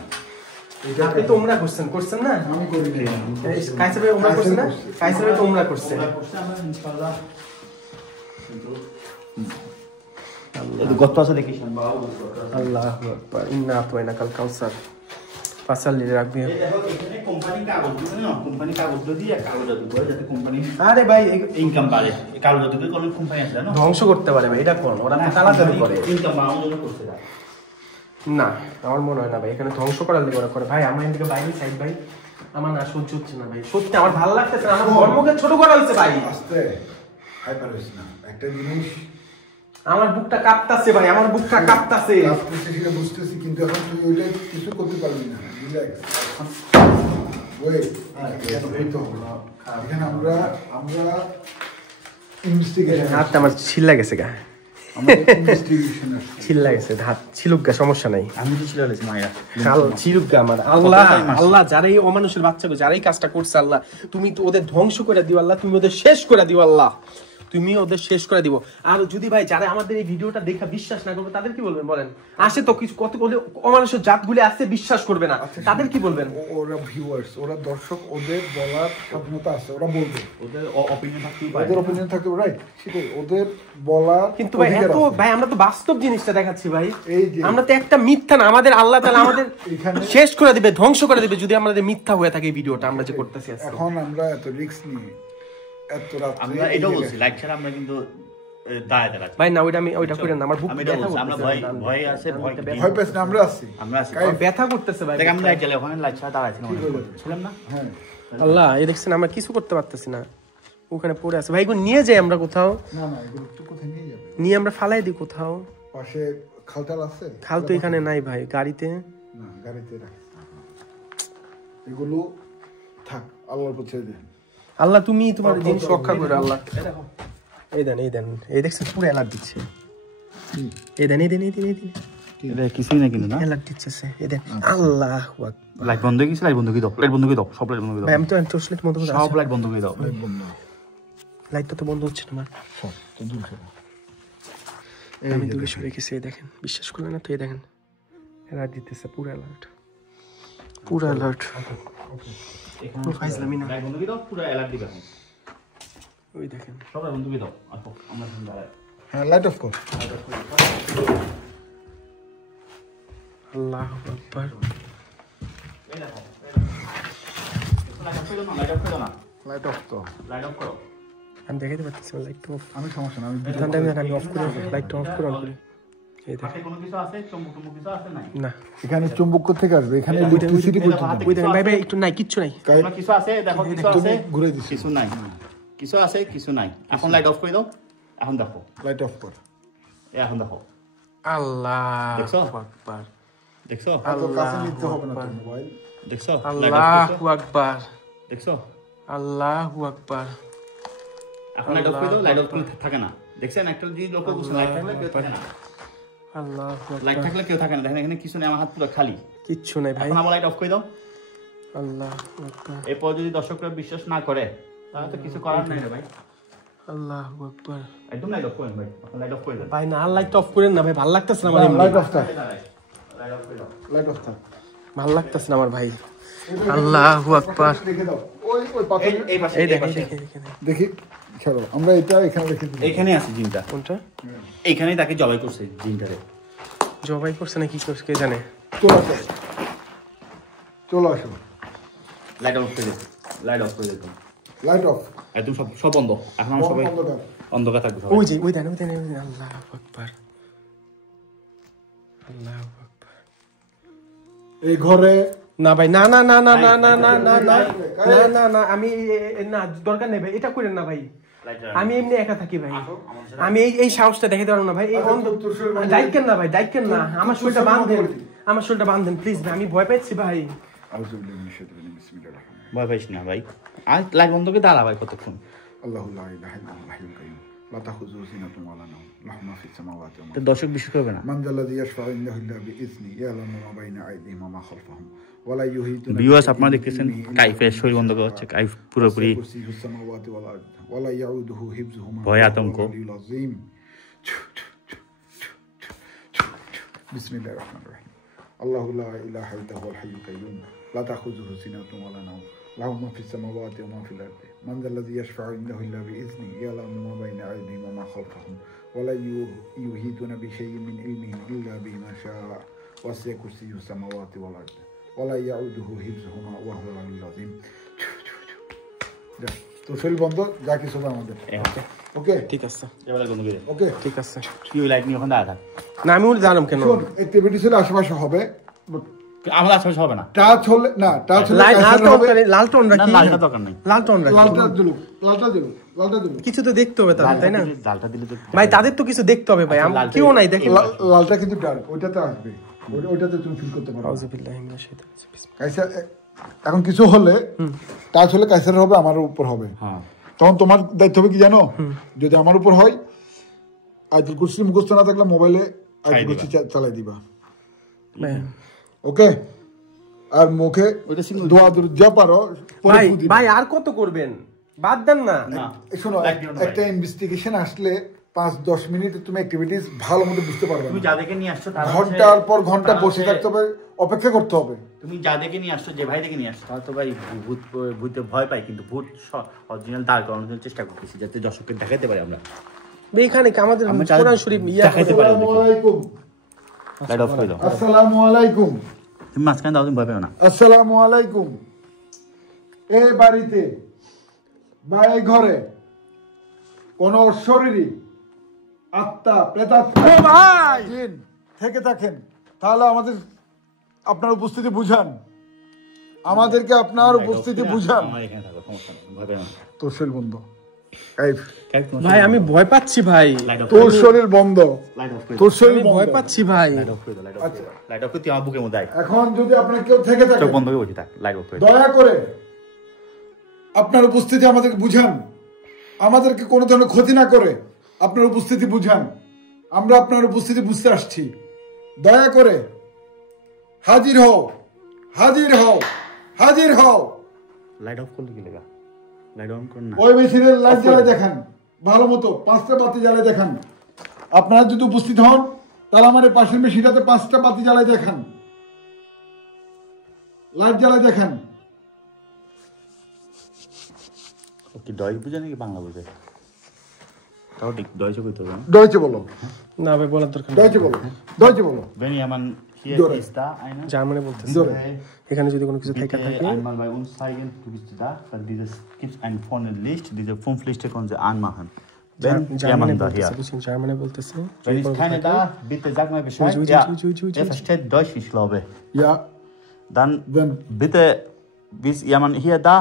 আপনি তো উমরা করছেন না? আমি করি না। কায়সার ভাই উমরা করছে না? কায়সার ভাই তো উমরা করছে। গত আছে দেখিস না। আল্লাহু আকবার। ইন্না আতাইনাকাল কাউসার ফাসাল্লি রাব্বি। এই দেখো এখানে কোম্পানি কাগজ দিবে না, কোম্পানি কাগজ দিয়ে কালো জাদু করে যাতে কোম্পানি আরে ভাই ইনকাম বাড়ে। এই কালো জাদু করে কোন কোম্পানি আছে না ধ্বংস করতে পারে ভাই, এটা কোন ওরা তো কালা জাদু করে ইনকাম বাড়ানোর জন্য করছে না। আমার মনে হয় না ভাই এখানে ধ্বংস করার লেগে ওরা করে ভাই। আমরা এদিকে বাইরে সাইড ভাই, আমার না সহ্য হচ্ছে না ভাই, সত্যি আমার ভালো লাগতেছে না। আমার ধর্মকে ছোট করা হয়েছে ভাই। আস্তে হাইপার হইছ না, একটা জিনিস আমার বুকটা কাঁপতাছে ভাই, আমার বুকটা কাঁপতাছে। সেটা বুঝতেছি, কিন্তু এখন তুই ওইটা কিছু করতে পারবি না। রিল্যাক্স, ওয়েট, এখানে আমরা ইনভেস্টিগেশন। হাতটা আমার ছিল্লা গেছে গা, ছিল্লা গেছে হাত, ছিলুক গা, সমস্যা নাই। আমি তো ছিল মায়া ছিলুক গা আমার। আল্লাহ যারা এই অমানুষের বাচ্চাকে যারাই কাজটা করছে আল্লাহ তুমি তো ওদের ধ্বংস করে দিও আল্লাহ, তুমি ওদের শেষ করে দিও আল্লাহ। তুমি ওদের শেষ করে দিব। আর যদি ভাই যারা আমাদের এই ভিডিওটা দেখা বিশ্বাস না করবে তাদের কি বলবেন বলেন? আসে তো কিছু কত অমানুষের জাতগুলি আছে বিশ্বাস করবে না, তাদের কি বলবেন? ওরা ভিউয়ার্স, ওরা দর্শক, ওদের বলার স্বাধীনতা আছে, ওরা বলবে, ওদের অপিনিয়ন থাকতেই পারে, ওদের অপিনিয়ন থাকবে, রাইট? সেটাই ওদের বলার। কিন্তু ভাই এত ভাই আমরা তো বাস্তব জিনিসটা দেখাচ্ছি ভাই, এই যে আমরা তো একটা মিথ্যা না, আমাদের আল্লাহ তাআলা আমাদের শেষ করে দিবে, ধ্বংস করে দিবে যদি আমাদের মিথ্যা হয়ে থাকে এই ভিডিওটা আমরা যে করতেছি। এখন আমরা এত রিস্ক নিয়ে এত রাত আমরা এটাও বলছি লাইক ছাড়া আমরা কিন্তু দায় দাঁড়াচ্ছি ভাই না, ওইটা করেন না, আমার বুক ব্যথা করতেছে, আমরা ভয় আছে, ভয় পেছ না, আমরা আছি ব্যথা করতেছে ভাই। দেখ আমরা চলে ওখানে লাইক ছাড়া দাঁড়াইছিলাম ছিলাম না। হ্যাঁ আল্লাহ এই দেখছেন আমরা কিছু করতে পারতেছি না, ওখানে পড়ে আছে ভাই। এগুলো নিয়ে যাই আমরা কোথাও, না না এগুলো একটু কোথায় নিয়ে যাবে, নিয়ে আমরা ফালাই দিই কোথাও। পাশে খালটাল আছে, খাল তো এখানে নাই ভাই, গাড়িতে না, গাড়িতে রাখ, এগুলো থাক, আল্লাহর উপর ছেড়ে দে। আল্লাহ তুমি তোমার জিনিস রক্ষা করে আল্লাহ। এই দেন এই দেখছেন পুরো অ্যালার্ট দিচ্ছে, এই দেন এটা কিছুই না কিন্তু না অ্যালার্ট দিচ্ছে, এই দেন। আল্লাহু আকবার। লাইট বন্ধ হয়ে গেছে, লাইট বন্ধ করে দাও, লাইট বন্ধ করে দাও, সব লাইট বন্ধ করে দাও। ভাই আমি তো টর্চলাইট বন্ধ করে সব লাইট বন্ধ করে দাও, লাইটটা তো বন্ধ হচ্ছে না আমার, সব তো দূর সরো। আমি দূরে সরে গেছি, এই দেখেন, বিশ্বাস করবেন না তো, এই দেখেন অ্যালার্ট দিতেছে, পুরো অ্যালার্ট। এখানে ফাইজলামি না, লাইট বন্ধ করে দাও, পুরো অ্যালার্ট দিবে এখন। ওই দেখেন সব লাইট বন্ধ করে দাও, আসো আমরা এখন দাঁড়াই। হ্যাঁ লাইট অফ কর। আল্লাহু আকবার। এই দেখো লাইট অফ করে দাও না, লাইট অফ করে দাও না, লাইট অফ তো লাইট অফ করো। আমি দেখাইতে পারতেছি না, লাইটটা অফ। আমি সমস্যা না, আমি আমি অফ করে লাইটটা অফ করে অন করি। এই দেখেন কোনো কিছু আছে, চুম্বক কিছু আছে নাই না, এখানে চুম্বক থেকে আসবে, এখানে ইলেকট্রিসিটি পর্যন্ত ওই দেখেন ভাই একটু নাই, কিচ্ছু নাই। কোনো কিছু আছে, দেখো কিছু আছে, ঘুরে দিছি, কিছু নাই, কিছু আছে কিছু নাই। এখন লাইট অফ করে দাও, এখন দেখো, লাইট অফ কর। এখন দেখো, আল্লাহু দেখছো? আকবার, দেখছো এত কাছে নিতে হবে না তো মোবাইল, দেখছো আল্লাহু আকবার, দেখছো আল্লাহু আকবার। এখন লাইট অফ করে দাও, লাইট অফ করে থাকে না, দেখছেন? একটা যদি লোক বুঝছে লাইট থাকলে কেউ থাকে না, আল্লাহু আকবার, লাইট থাকলে কেউ থাকে না, দেখেন এখানে কিছু নেই, আমার হাত পুরো খালি, কিচ্ছু নাই ভাই। এখন আবার লাইট অফ করে দাও। আল্লাহু আকবার, এরপর যদি দর্শকরা বিশ্বাস না করে তাহলে তো কিছু করার নাই রে ভাই, আল্লাহু আকবার। একদম লাইট অফ করেন ভাই, এখন লাইট অফ করে দেন ভাই না, লাইটটা অফ করেন না ভাই, ভালো লাগতেছে না আমার, লাইট অফ থাক, লাইট অফ করে দাও। লাইট অফ থাক, ভালো লাগতেছে না আমার ভাই। আল্লাহু আকবার। রেখে দাও, ওই পাথর এই পাশে, এই এই দেখেন পাশে। দেখি, ছাড়ো, আমরা এটা এখানে রেখে দিই। এখানে আছে জিনটা, কোনটা এইখানেই তাকে জবাই করছে জিনটারে, জবাই করছে না কি করছে কে জানে। চলো আসো, লাইট অফ করে দিন, লাইট অফ করে দিন, লাইট অফ, একদম সব সব বন্ধ, এখন আমরা সবাই অন্ধকার। অন্ধকার থাকবো সবাই। ওই যে ওই দেন আল্লাহু আকবার, আল্লাহু আকবার। এই ঘরে না ভাই না না না না না না না না না না না না আমি না, দরকার নেই ভাই, এটা করেন না ভাই, আমি এমনি একা থাকি ভাই, আমি এই সাহসটা দেখাতে পারবো না ভাই। এই ডাইকেন না ভাই, ডাইকেন না, আমার শরীরটা বাঁধেন, আমার শরীরটা বাঁধেন প্লিজ ভাই, আমি ভয় পাচ্ছি ভাই। ভয় পাইস না ভাই, আর লাইট বন্ধ করে দাঁড়া ভাই কতক্ষণ। আল্লাহু লা ইলাহা ইল্লাল্লাহুল হাইয়ুল কাইয়্যুম লা তাখুযুহু সিনাতুন ওয়া লা নাওম লাহু মা ফিস সামাওয়াতি ওয়া মা তো দর্শক বিশ্বাস করবে না। মান যাল্লাযী ইয়াশফাউ ইনদাহু ইল্লা বিইযনিহি ইয়ালামু মা বাইনা আইদিহিম ওয়া মা খালফাহুম ওয়া লা ইউহিতুনা ভিউয়ার্স আপনারা দেখতেছেন কাইফের শরীর বন্ধ করা হচ্ছে, কাইফ পুরোপুরি কুরসিয়ুস সামাওয়াতি ওয়াল আরদ ওয়া লা ইয়াউদুহু হিফযুহুমা ভয় আতঙ্ক। বিসমিল্লাহির রহমানির রহিম আল্লাহু লা ইলাহা ইল্লা হুয়াল হাইয়ুল কাইয়্যুম লা তাখুযুহু সিনাতুন ওয়া লা নাওম লাহু মা ফিস সামাওয়াতি ওয়া মা ফিল আরদি মান যাল্লাযী ইয়াশফাউ ইনদাহু ইল্লা বিইযনিহি ইয়ালামু মা বাইনা আইদিহিম ওয়া মা খালফাহুম ওয়া লা ইউহিতুনা বিশাইইন মিন ইলমিহি ইল্লা বিমা শাআ ওয়াসি'a কুরসিয়ুস সামাওয়াতি ওয়াল আরদ ওয়া লা ইয়াউদুহু হিফযুহুমা ওয়া হুয়াল আলিয়্যুল আযীম। তো শরীর বন্ধ, যা কিছু হবে আমাদের, ওকে ঠিক আছে, এবার বন্ধ করে ওকে ঠিক আছে। কি ওই লাইট নিয়ে ওখানে দাঁড়া থাক, না আমি ওর জানাম কেন, শোন অ্যাক্টিভিটিস হলে আশেপাশে হবে, আমাদের আশেপাশে হবে না, টাচ হলে না, টাচ হলে লাল কাইসার হবে, লাল টোন না রাখি, লাইটের দরকার নেই, লাল টোন রাখি, লালটা দিলুক, লালটা দিলুক, লালটা দিলুক, কিছু তো দেখতে হবে তাহলে, তাই না লালটা দিলে তো ভাই? তাদের তো কিছু দেখতে হবে ভাই, আমি কেউ নাই দেখি। লালটা কিন্তু ডার্ক, ওইটাতে আসবে, ওইটাতে তুমি ফিল করতে পারো। আউযুবিল্লাহি মিনাশ শাইতানির রাজিম। কাইসার এখন কিছু হলে টাচ হলে কাইসার হবে, আমার উপর হবে, হ্যাঁ তখন তোমার দায়িত্ব হবে কি জানো? যদি আমার উপর হয়, আয়াতুল কুরসি মুখস্থ না থাকলে মোবাইলে আয়াতুল কুরসি চালাই দিবা, ওকে? আর মুখে ওইটা সিঙ্গেল দোয়া যা পারো পরে ভাই ফু দিবা। ভাই আর কত করবেন? বাদ দেন না। না শোনো, একটা ইনভেস্টিগেশন আসলে 5-10 মিনিটে তুমি অ্যাক্টিভিটিস ভালো মতো বুঝতে পারবে তুমি না। যাদেরকে নিয়ে আসছো তারা ঘন্টার পর ঘন্টা বসে থাকতে হবে, অপেক্ষা করতে হবে। তুমি যাদেরকে নিয়ে আসছো, যে ভাই থেকে নিয়ে আসছো, তারা তো ভাই ভূতে ভয় পায়, কিন্তু ভূত অরিজিনাল দাঁড় করানোর জন্য চেষ্টা করতেছি যাতে দর্শককে দেখাতে পারি আমরা। এখানে কি আমাদের কোরআন শরীফ দেখাতে পারি। আসসালামু আলাইকুম। লাইট অফ করে দাও। আসসালামু আলাইকুম। তুমি মাঝখানে দাও, তুমি ভয় পেও না। আসসালামু আলাইকুম। এই বাড়িতে বা এই ঘরে কোন অশরীরী আত্মা, প্রেতাত্মা, জিন থেকে থাকেন তাহলে আমাদের আপনার উপস্থিতি বুঝান, আমাদেরকে আপনার উপস্থিতি বুঝান। আমার এখানে থাকো, সমস্যা নেই, ভয় পেও না। তোর শরীর বন্ধ। ভাই আমি ভয় পাচ্ছি ভাই, তোর শরীর বন্ধ, লাইট অফ করে তোর দাও। শরীর আমি ভয় পাচ্ছি ভাই। লাইট অফ করে দাও, লাইট অফ করে দাও। লাইট অফ করে তুই আমার বুকের মধ্যে আয়। এখন যদি আপনার কেউ থেকে থাকে চোখ বন্ধ করে বসে থাক, লাইট অফ করে দাও। দয়া করে আপনার উপস্থিতি আমাদেরকে বুঝান, আমাদেরকে কোনো ধরনের ক্ষতি না করে আপনার উপস্থিতি বুঝান। আমরা আপনার উপস্থিতি বুঝতে আসছি, দয়া করে হাজির হও, হাজির হও, হাজির হও। লাইট অফ করলে কি লেগা? লাইট অন কর না। ওই মেশিনের লাইট জ্বালায় দেখান, ভালো মতো 5টা বাতি জ্বালায় দেখান। আপনারা যদি উপস্থিত হন তাহলে আমার এই পাশের মেশিনটাতে 5টা বাতি জ্বালায় দেখান, লাইট জ্বালায় দেখান। ও কি ডয়েচ বুঝে নাকি বাংলা বুঝে? তাও ঠিক ডয়েচে কইতে হবে না? ডয়েচে বলো, না ভাই বলার দরকার নেই। ডয়েচে বলো, ডয়েচে বলো। Wenn jemand hier Dore. ist da einer, Germany বলতেছে, Dore. এখানে যদি কোনো কিছু থেকে bitte থাকে einmal bei uns zeigen, du bist da, dann dieses gibt ein vorne Licht, diese 5 Lichter können Sie anmachen. Wenn Germany jemand da বলতেছে, hier. বুঝছেন, Germany বলতেছে। Wenn ist keiner da, bitte sag mal Bescheid. Ui, ui, Ja, ui, ui, ui, er ui. versteht Deutsch, ich glaube. Ja, Dann wenn bitte, ist jemand hier da?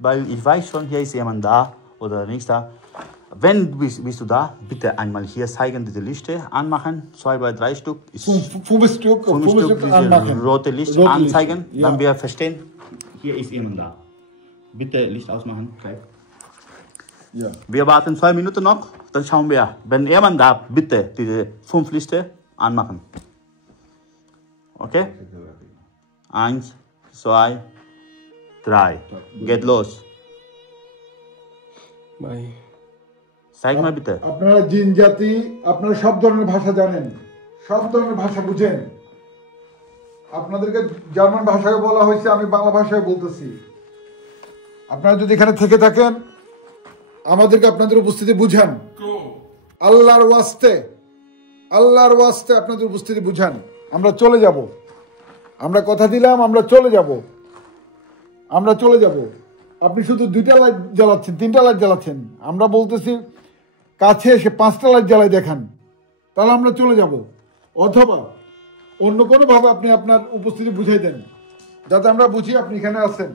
Weil ich weiß schon, hier ist jemand da oder nicht da. Wenn bist du da, bitte einmal hier zeigen, diese Lichter anmachen, 2 bei 3 Stück. Ist 5 Stück, 5 Stück diese anmachen. rote Licht Rote anzeigen, Licht, ja. dann wir verstehen, hier ist jemand da. Bitte Licht ausmachen, gleich. Ja. Wir warten 2 Minuten noch, dann schauen wir. Wenn jemand da, bitte diese 5 Lichter anmachen. Okay? 1, 2, 3. Geht los. ভাই Zeig mal bitte. আপনারা জিন জাতি, আপনারা সব ধরনের ভাষা জানেন, সব ধরনের ভাষা বুঝেন। আপনাদেরকে জার্মান ভাষায় বলা হয়েছে, আমি বাংলা ভাষায় বলতেছি। আপনারা যদি এখানে থেকে থাকেন আমাদেরকে আপনাদের উপস্থিতি বুঝান, আল্লাহর ওয়াস্তে, আল্লাহর ওয়াস্তে আপনাদের উপস্থিতি বুঝান। আমরা চলে যাব, আমরা কথা দিলাম আমরা চলে যাব, আমরা চলে যাব। আপনি শুধু 2টা লাইট জ্বালাচ্ছেন, 3টা লাইট জ্বালাচ্ছেন, আমরা বলতেছি কাছে এসে 5টা লাইট জ্বালাই দেখান, তাহলে আমরা চলে যাব। অথবা অন্য কোনোভাবে আপনি আপনার উপস্থিতি বুঝাই দেন যাতে আমরা বুঝি আপনি এখানে আছেন।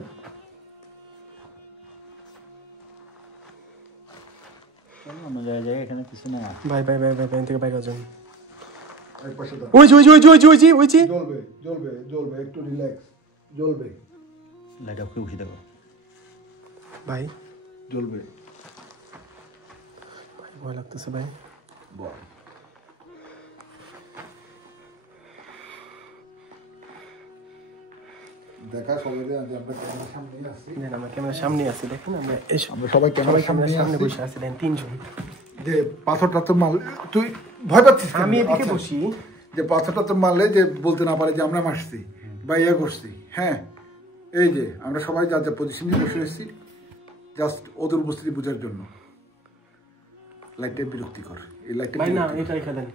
ভাই ভাই ভাই ভাই থেকে বাইরে যান। এক পাশে দাঁড়ান। ওই যে ওই যে ওই যে ওই যে ওই যে ওই যে জ্বলবে জ্বলবে জ্বলবে, একটু রিল্যাক্স, জ্বলবে Light auf বসে দেখো। ভাই জ্বলবে। ভয় লাগতেছে ভাই। বল। দেখা সবাই যে আমরা ক্যামেরার সামনে আছি, দেন আমরা ক্যামেরার সামনে আছি, দেখেন আমরা এসব আমরা সবাই ক্যামেরার সামনে সামনে আছি। বসে আছি, দেন 3 জন। যে পাথরটা তো মারলে তুই ভয় পাচ্ছিস কেন? আমি এদিকে আচ্ছা, বসি, যে পাথরটা তো মারলে যে বলতে না পারে যে আমরা মারছি বা ইয়া করছি। হ্যাঁ, এই যে আমরা সবাই যা যা পজিশনে বসে এসেছি জাস্ট ওদের উপস্থিতি বোঝার জন্য। লাইটটা বিরক্তিকর, এই লাইটটা ভাই না এটা রেখে দেন,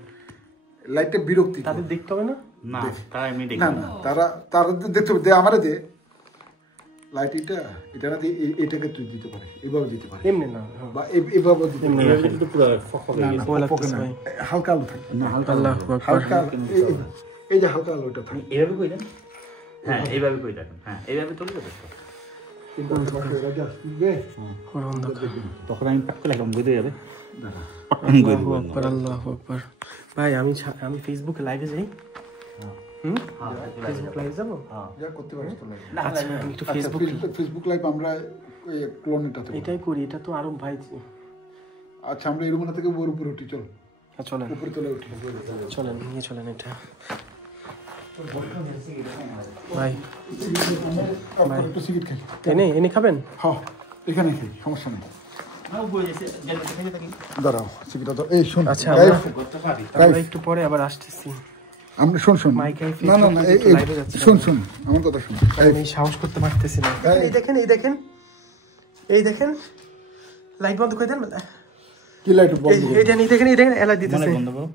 লাইটটা বিরক্তিকর। তাদের দেখতে হবে না। না, তারা এমনি না দেখে। না, তারা তারা দেখতে হবে, দে আমারে দে লাইট, এটা না দিয়ে এটাকে তুই দিতে পারিস, এইভাবে দিতে পারিস এমনি না, হ্যাঁ। বা এইভাবে দিতে পারিস। এটা তো পুরো ফক হয়ে গেছে। ভয় পকে লাগতেছে না, ভাই। হালকা আলো থাকে না, হালকা আল্লাহু আকবার। হালকা এই যে হালকা আলোটা থাকে। এইভাবে কই দেন? হ্যাঁ, এইভাবে কই দেখেন। হ্যাঁ, এইভাবে তুলে দেবো। কিন্তু আশেপাশে এরা যে আসবে, ওর অন্ধকার। তখন আমি পাক করে একদম বুঝে যাবে। দাঁড়া। আল্লাহু আকবার, আল্লাহু আকবার। ভাই আমি ফেসবুকে লাইভে যাই। ফেসবুক লাইভ যাবো। যা করতে পারিস তো লাইভ। আচ্ছা আমি একটু আচ্ছা, ফেসবুক ফেসবুক লাইভ আমরা এই ক্লোনেটাতে। এটাই করি, এটা তো আরো ভাই। আচ্ছা, আমরা এই রুমনা থেকে ওর উপরে উঠি, চল চলেন উপরে তলে উঠি। চলেন নিয়ে চলেন এটা। ভাই একটু সিগারেট খাই। এনে এনে খাবেন? হ্যাঁ, এখানে কি সমস্যা নেই, আমি বলে দিয়েছি জেলতে থেকে থাকি। দাঁড়াও সিকিটা তো এই শোন। আচ্ছা গাইস, আমরা একটু পরে আবার আসতেছি। আমরা শোন মাইকে না না না, এই লাইভে যাচ্ছে। শোন আমার কথা শোন। আমি সাহস করতে পারতেছি না। এই দেখেন লাইট বন্ধ করে দেন। কি লাইট বন্ধ করে? এই দেখেন অ্যালার্ট দিতেছে। বন্ধ করো।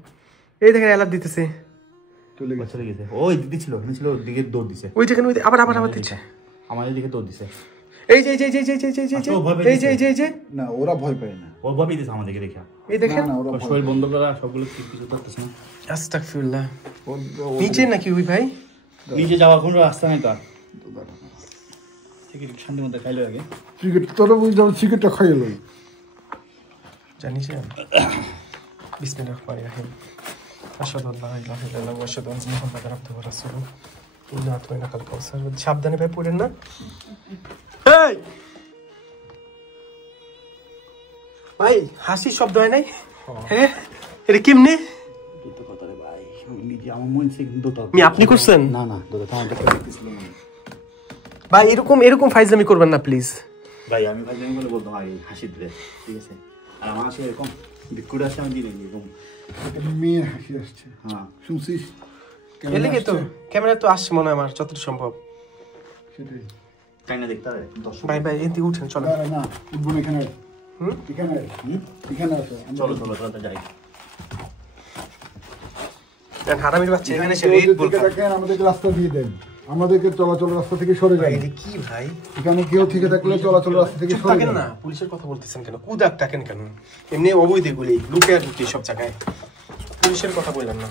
এই দেখেন অ্যালার্ট দিতেছে। চলে গেছে। চলে গেছে। ওই দিদি ছিল দিকে দৌড় দিছে। ওই দেখেন আবার দিচ্ছে। আমাদের দিকে দৌড় দিছে। এই যে না ওরা ভয় পায় না, ওর ভাবি দিছে আমাদেরকে দেখে। এই দেখেন না ওরা শরীর বন্ধ করা সবগুলো কিছু করতেছে না। আস্তাগফিরুল্লাহ। নিচে নাকি ওই ভাই? নিচে যাওয়ার কোনো রাস্তা নাই তো আর। সিগারেট শান্তির মধ্যে খাইলো আগে। সিগারেট তোরা বুঝ যাও, সিগারেটটা খাইয়ে লই। জানিস বিসমিল্লাহির রহমানির রহিম। আশহাদু আল্লা ইলাহা ইল্লাল্লাহ ওয়া আশহাদু আন্না মুহাম্মাদান আবদুহু ওয়া রাসূলুহু। ইন্না আতাইনাকাল কাউসার। সাবধানে ভাই পড়েন না। এই ভাই হাসির শব্দ হয় নাই? হ্যাঁ এটা কেমনে? দুটো কথা রে ভাই, নিজে আমার মন থেকে দুটো। আপনি করছেন? না দুটো তো আমাকে দেখতেছিল। ভাই এরকম ফাইজলামি করবেন না প্লিজ। ভাই আমি ভাই জানি বলে বলতো ভাই হাসি দিলে, ঠিক আছে? আর আমার হাসি এরকম বিকুট আসছে, আমি দিই এরকম মেয়ের হাসি আসছে। হ্যাঁ শুনছিস? এদিকে তো ক্যামেরা তো আসছে মনে হয় আমার যতটা সম্ভব। সেটাই। তাই না দেখতে হবে দর্শক। ভাই এদিকে উঠেন চলো। না উঠবো না, এখানে এখানে আসো। চলো যাই। হারামির বাচ্চা এখানে এসে রেড বল করে। দেখেন আমাদেরকে রাস্তা দিয়ে দেন, আমাদেরকে চলাচল রাস্তা থেকে সরে যান। এটা কি ভাই? এখানে কেউ থেকে থাকলে চলাচল রাস্তা থেকে সরে থাকেন যান। না, পুলিশের কথা বলতেছেন কেন? কুদাক টাকেন কেন? এমনি অবৈধ এগুলি লুকিয়ে ঢুকতে সব জায়গায়, পুলিশের কথা বললেন না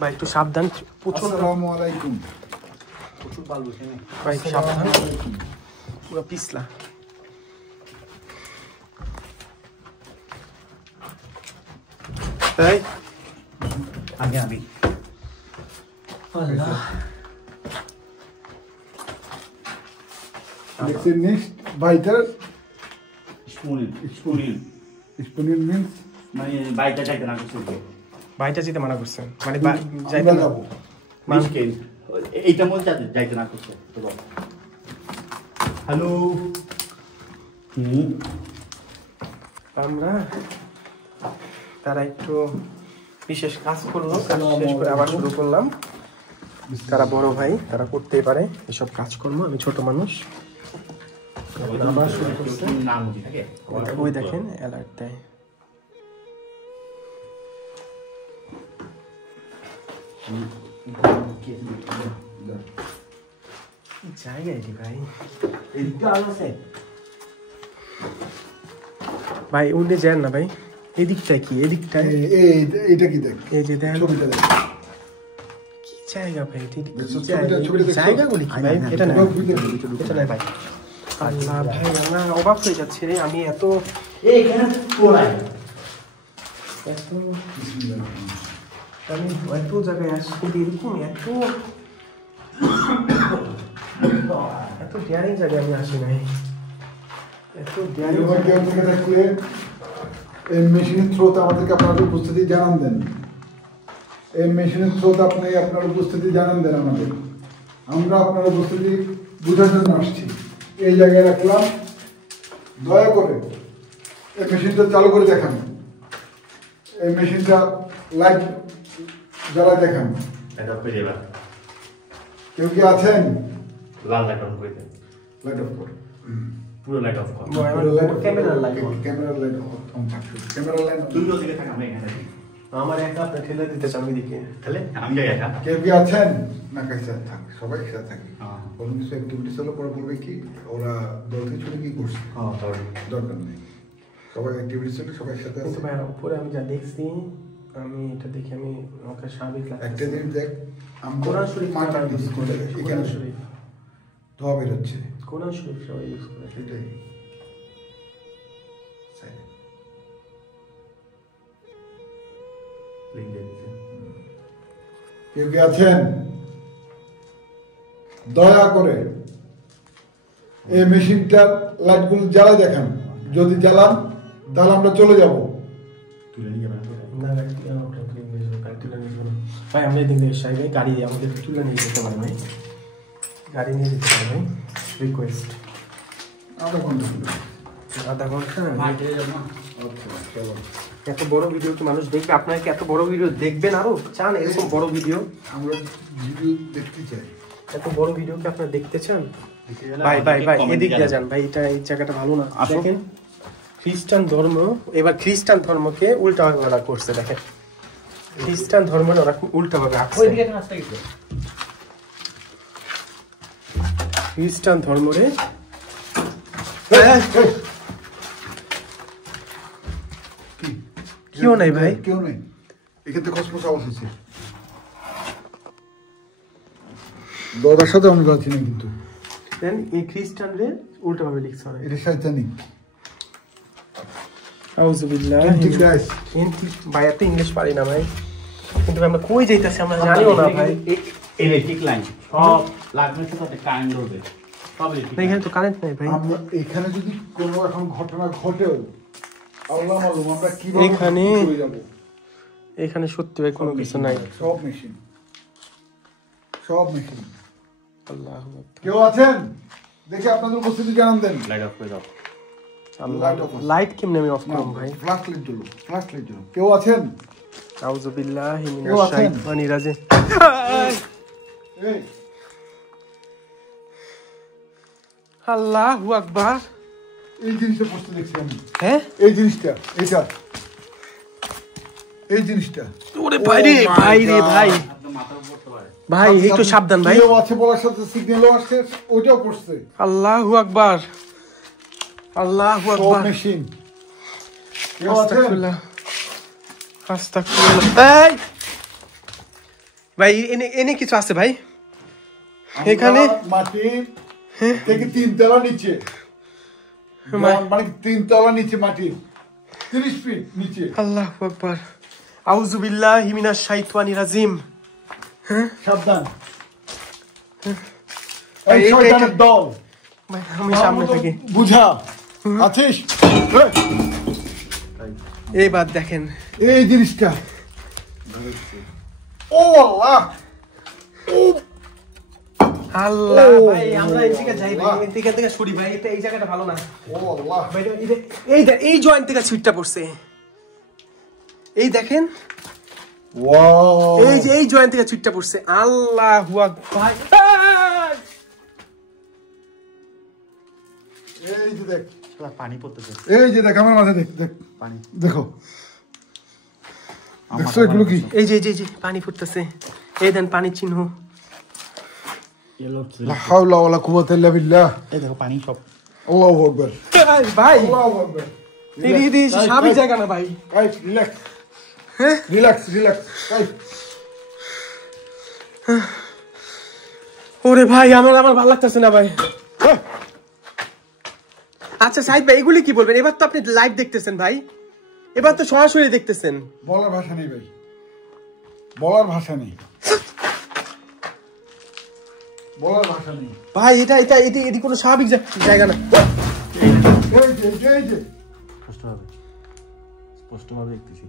ভাই। একটু সাবধান, প্রচুর আসসালামু আলাইকুম। প্রচুর বালু এখানে ভাই, সাবধান, পুরো পিছলা। এই আগে আমি দেখছেন নেক্সট বাইটার স্পুনিল মিন্স মানে বাইকটা যাইতে না করছে। ভাইটা যেতে মানা করছেন মানে যাইতে যাবো। এইটা মধ্যে যাইতে না করছে। হ্যালো আমরা তারা একটু বিশেষ কাজ করলো, কাজ শেষ করে আবার শুরু করলাম। তারা বড় ভাই, তারা করতেই পারে এসব কাজকর্ম, আমি ছোট মানুষ। আবার শুরু করছে। ওই দেখেন অ্যালার্ট দেয়। জায়গায় ভাই ভাই উঠে যান না ভাই। এদিকটায় কি? এদিকটায় এইটা কি দেখ, এই যে দেন ছবিটা দেখ। কি জায়গা ভাই? ছবিটা দেখ। জায়গাগুলি কি ভাই? এটা না, এটা নাই ভাই। আল্লাহ ভাই, আমরা অবাক হয়ে যাচ্ছে রে। আমি এত জায়গায় আসছি, এরকম এত ডেয়ারিং জায়গায় আমি আসি নাই। এত ডেয়ারিং কেউ থেকে থাকলে এই মেশিনের থ্রোতে আমাদেরকে আপনাদের উপস্থিতি জানান দেন। এই মেশিনের থ্রোতে আপনি আপনার উপস্থিতি জানান দেন আমাদের। আমরা আপনার উপস্থিতি বোঝার জন্য আসছি। এই জায়গায় রাখলাম, দয়া করে এই মেশিনটা চালু করে দেখান। এই মেশিনটা লাইট জ্বালা দেখান। কেউ কি আছেন? লাল লাইট অন করে দেন। লাইট অফ কর, পুরো লাইট অফ কর। ক্যামেরার লাইট ক্যামেরার লাইট অন থাকবে। ক্যামেরার লাইট তুই ওদিকে থাক, আমি এখানে থাকি। আমার একা আপনি ঠেলে দিতে চান ওইদিকে। তাহলে আমি যাই একা। কেউ কি আছেন? না কাছে থাক, সবাই একসাথে থাকি। হ্যাঁ। কোনো কিছু অ্যাক্টিভিটিস হলে পরে বলবে কি ওরা দল থেকে ছুটে কি করছে, হ্যাঁ দরকার নেই। সবাই অ্যাক্টিভিটিস হলে সবাই একসাথে কিন্তু আছে। ভাই উপরে আমি যা দেখছি, আমি এটা দেখে আমি আমাকে স্বাভাবিক একটা লাগছে। জিনিস দেখ, আমরা কোরআন শরীফ মাটির সবাই নিচে ইউজ করে। এখানে কোরআন শরীফ, ধোয়া বেরোচ্ছে, কোরআন শরীফ সবাই ইউজ করে। সেটাই। লিংক দিয়ে দিতে। কেউ কি আছেন? দয়া করে এই মেশিনটার লাইটগুলো জ্বালা দেখান। যদি জ্বালান তাহলে আমরা চলে যাব। তুলে নিয়ে যাবেন। না গাড়ি তুলে নিয়ে যাবো, গাড়ি তুলে নিয়ে যাবো। ভাই আমরা এদিক থেকে সাইডে গাড়ি আমাদের তুলে নিয়ে যেতে পারে ভাই। গাড়ি নিয়ে যেতে পারে ভাই, রিকোয়েস্ট। আধা ঘন্টা এত বড় ভিডিও কি মানুষ দেখবে? আপনারা কি এত বড় ভিডিও দেখবেন? আরো চান এরকম বড় ভিডিও? আমরা ভিডিও দেখতে চাই। এত বড় ভিডিও কি আপনারা দেখতে চান? ভাই ভাই ভাই এদিক দিয়ে যান ভাই, এটা এই জায়গাটা ভালো না। দেখেন খ্রিস্টান ধর্ম, এবার খ্রিস্টান ধর্মকে উল্টা ভাবে ওরা করছে। দেখেন খ্রিস্টান ধর্ম ওরা উল্টা ভাবে আঁকছে। খ্রিস্টান ধর্মরে কেউ নাই ভাই, কেউ নেই এখান থেকে কসমস আওয়াজ হচ্ছে। দরজার সাথে আমি যাচ্ছি না, কিন্তু এই খ্রিস্টানরে উল্টা ভাবে লিখছে ওরা। এটা শয়তানি। আউযুবিল্লাহ। Antichrist। ভাই এত ইংলিশ পারি না ভাই, কিন্তু আমরা কই যাইতাছি আমরা জানিও না ভাই। ইলেকট্রিক লাইন সব লাগবে, সাথে কারেন্ট ধরবে সব ইলেকট্রিক। এখানে তো কারেন্ট নাই ভাই। আমরা এখানে যদি কোনো এখন ঘটনা ঘটেও আল্লাহ মালুম আমরা কিভাবে এখানে চলে যাব। এখানে সত্যি ভাই কোনো কিছু নাই, সব মেশিন, সব মেশিন। আল্লাহু আকবার। কেউ আছেন? দেখি আপনাদের উপস্থিতি জানান দেন। লাইট অফ করে দাও। লাইট কেমনে আমি অফ করব ভাই? ফ্ল্যাশ লাইট জ্বলো, ফ্ল্যাশ লাইট জ্বলো। কেউ আছেন? আউযুবিল্লাহি কেউ মিনাশ আছেন? শাইতানির রাজিম। এই আল্লাহু আকবার। এই জিনিসটা পোস্টে দেখছি আমি। হ্যাঁ এই জিনিসটা, এটা এই জিনিসটা। ওরে ভাই রে ভাই রে ভাই আপনার মাথার উপর পড়তে পারে। ভাই একটু সাবধান ভাই। কেউ আছে বলার সাথে সিগন্যালও আসছে, ওইটাও করছে। আল্লাহু আকবার, আল্লাহু সব আকবার। মেশিন। কেউ আছেন? আস্তাগফিরুল্লাহ, আস্তাগফিরুল্লাহ। এই ভাই এনে এনে কিছু আছে ভাই এখানে? মাটি থেকে 3 তলা নিচে, মানে 3 তলা নিচে মাটি, 30 ফিট নিচে। আল্লাহু আকবার। আউযুবিল্লাহি মিনাশ শাইতানির রাজিম। সাবধান, এই এই শয়তানের দল। ভাই আমি সামনে থেকে বুঝা আছিস? এইবার দেখেন এই জিনিসটা, ও আল্লাহ, ও আল্লাহ ও ভাই আমরা এই দিকে যাই ভাই, এই দিকে থেকে সরি ভাই, এটা এই জায়গাটা ভালো না ও আল্লাহ। ভাই। এই দেখ এই জয়েন্ট থেকে সুইটটা পড়ছে, এই দেখেন ওয়াও, এই যে এই জয়েন্ট থেকে সুইটটা পড়ছে। আল্লাহু আকবার। এই যে দেখ, শালা পানি পড়তেছে। এই যে দেখ আমার মাঝে, দেখ দেখ পানি দেখো, দেখছো এগুলো কি? এই যে এই যে পানি ফুটতেছে, এই দেন পানির চিহ্ন। ইয়েলো লা হাওলা ওয়ালা কুওয়াতা ইল্লা বিল্লাহ। এই দেখো পানি সব। আল্লাহু আকবার, ভাই আল্লাহু আকবার। এই স্বাভাবিক জায়গা না ভাই। গাইস রিল্যাক্স, হ্যাঁ রিল্যাক্স, রিল্যাক্স গাইস। ওরে ভাই আমার ভালো লাগতেছে না ভাই। আচ্ছা সাইদ ভাই এগুলি কি বলবেন? এবার তো আপনি লাইভ দেখতেছেন ভাই, এবার তো সরাসরি দেখতেছেন। বলার ভাষা নেই ভাই, বলার ভাষা নেই, বলার ভাষা নেই ভাই। এটা এটা এটি এটি কোনো স্বাভাবিক জায়গা না। এই যে স্পষ্টভাবে দেখতেছি।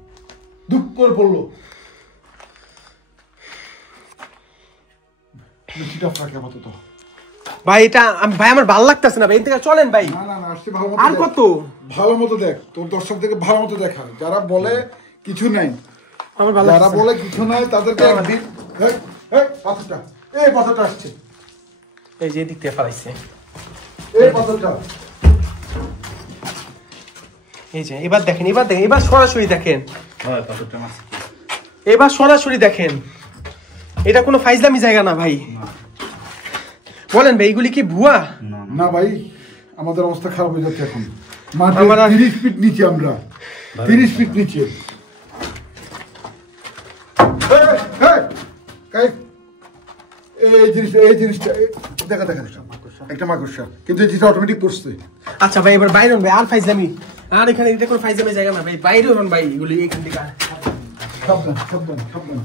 দুঃখ করে পড়লো। বেশিটা ফাঁকে আপাতত। ভাই এটা ভাই আমার ভালো লাগতেছে না ভাই, এর থেকে চলেন ভাই। না না না, আসছে ভালো মতো আর দেখ। কত ভালো মতো দেখ, তোর দর্শকদেরকে ভালো মতো দেখা। যারা বলে কিছু নাই, আমার ভালো যারা লাগতেছে বলে কিছু নাই তাদেরকে একদিন পাথরটা, এই পাথরটা আসছে, এই যে এদিক থেকে ফেলাইছে, এই পাথরটা। এই যে এবার দেখেন, এবার দেখেন, এবার সরাসরি দেখেন, হয় কতটা মাছ। এবার সরাসরি দেখেন। এটা কোনো ফাইজলামি জায়গা না ভাই। বলেন ভাই এগুলি কি ভুয়া? না ভাই, আমাদের অবস্থা খারাপ হয়ে যাচ্ছে এখন। মাঠে আমার 30 ফিট নিচে, আমরা 30 ফিট নিচে। এই জিনিসটা দেখা দেখা দেখা, একটা মাকড়সা, কিন্তু এই জিনিসটা অটোমেটিক পড়ছে। আচ্ছা ভাই এবার বাইরে হন ভাই, আর ফাইজলামি আর এখানে এটা কোনো ফাইজলামি জায়গা না ভাই, বাইরে হন ভাই এগুলি এখান থেকে। সাবধান সাবধান সাবধান।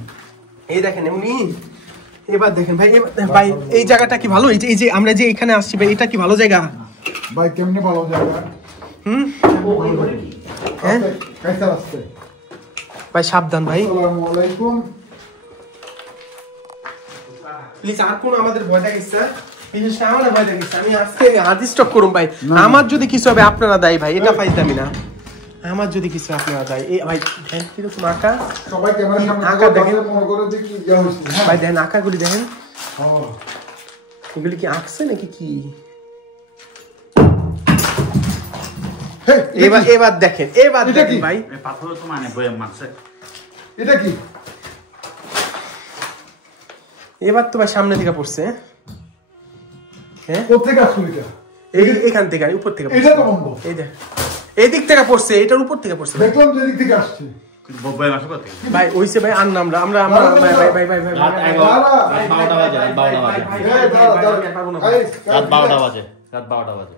এই দেখেন এমনি। এবার দেখেন ভাই, ভাই এই জায়গাটা কি ভালো? এই যে আমরা যে এখানে আসছি ভাই, এটা কি ভালো জায়গা? ভাই কেমনে ভালো জায়গা? হ্যাঁ কাইসার আসছে ভাই, সাবধান ভাই। আসসালামু আলাইকুম। প্লিজ আর কোনো আমাদের ভয় দেখাইছে বিশেষ করে আমার ভয় দেখিস আমি আজকে হার্ড স্টক করুম ভাই আমার যদি কিছু হবে আপনারা দায়ী ভাই এটা ফাইজদামি না আমার যদি কিছু আপনারা দায়ী এই ভাই দেখেন কিরকম আঁকা সবাই ক্যামেরার সামনে আঁকা দেখেন মনে করে যে কি ইয়া হইছে ভাই দেখেন আঁকাগুলি দেখেন হ্যাঁ এগুলি কি আঁকছে নাকি কি এবার দেখেন এবার দেখেন ভাই পাথর তো মানে বয়ে মারছে এটা কি এবার তো ভাই সামনে থেকে পড়ছে হ্যাঁ কোথেকে আসলো এটা এখান থেকে উপর থেকে এটা তো বন্ধ এই দেখ এই দিক থেকে পড়ছে এটার উপর থেকে পড়ছে দেখলাম যে দিক থেকে আসছে বয়ে মারছে কত ভাই ওইসে ভাই আন আমরা আমরা আমরা ভাই ভাই ভাই ভাই ভাই রাত 12টা বাজে রাত 12টা বাজে রাত 12টা বাজে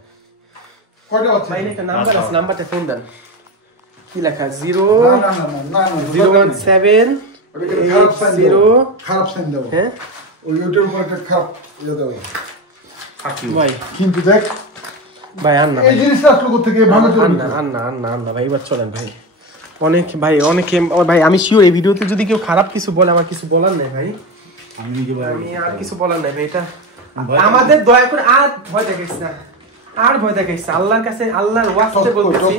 কয়টা আছে ভাই একটা নাম্বার আছে নাম্বারটা ফোন দেন কি লেখা 0 না 017 খারাপ সাইন দাও হ্যাঁ ওই ইউটিউব উপর একটা খারাপ ইয়ে দাও ভাই কিন্তু দেখ ভাই আন না এই জিনিসটা আসলো কোথা থেকে ভালো চলে আন না ভাই এবার চলেন ভাই অনেক ভাই অনেকে ভাই আমি শিওর এই ভিডিওতে যদি কেউ খারাপ কিছু বলে আমার কিছু বলার নেই ভাই আমি নিজে আমি আর কিছু বলার নাই ভাই এটা আমাদের দয়া করে আর ভয় দেখাইছ না আর ভয় দেখাইছ আল্লাহর কাছে আল্লাহর ওয়াস্তে বলতেছি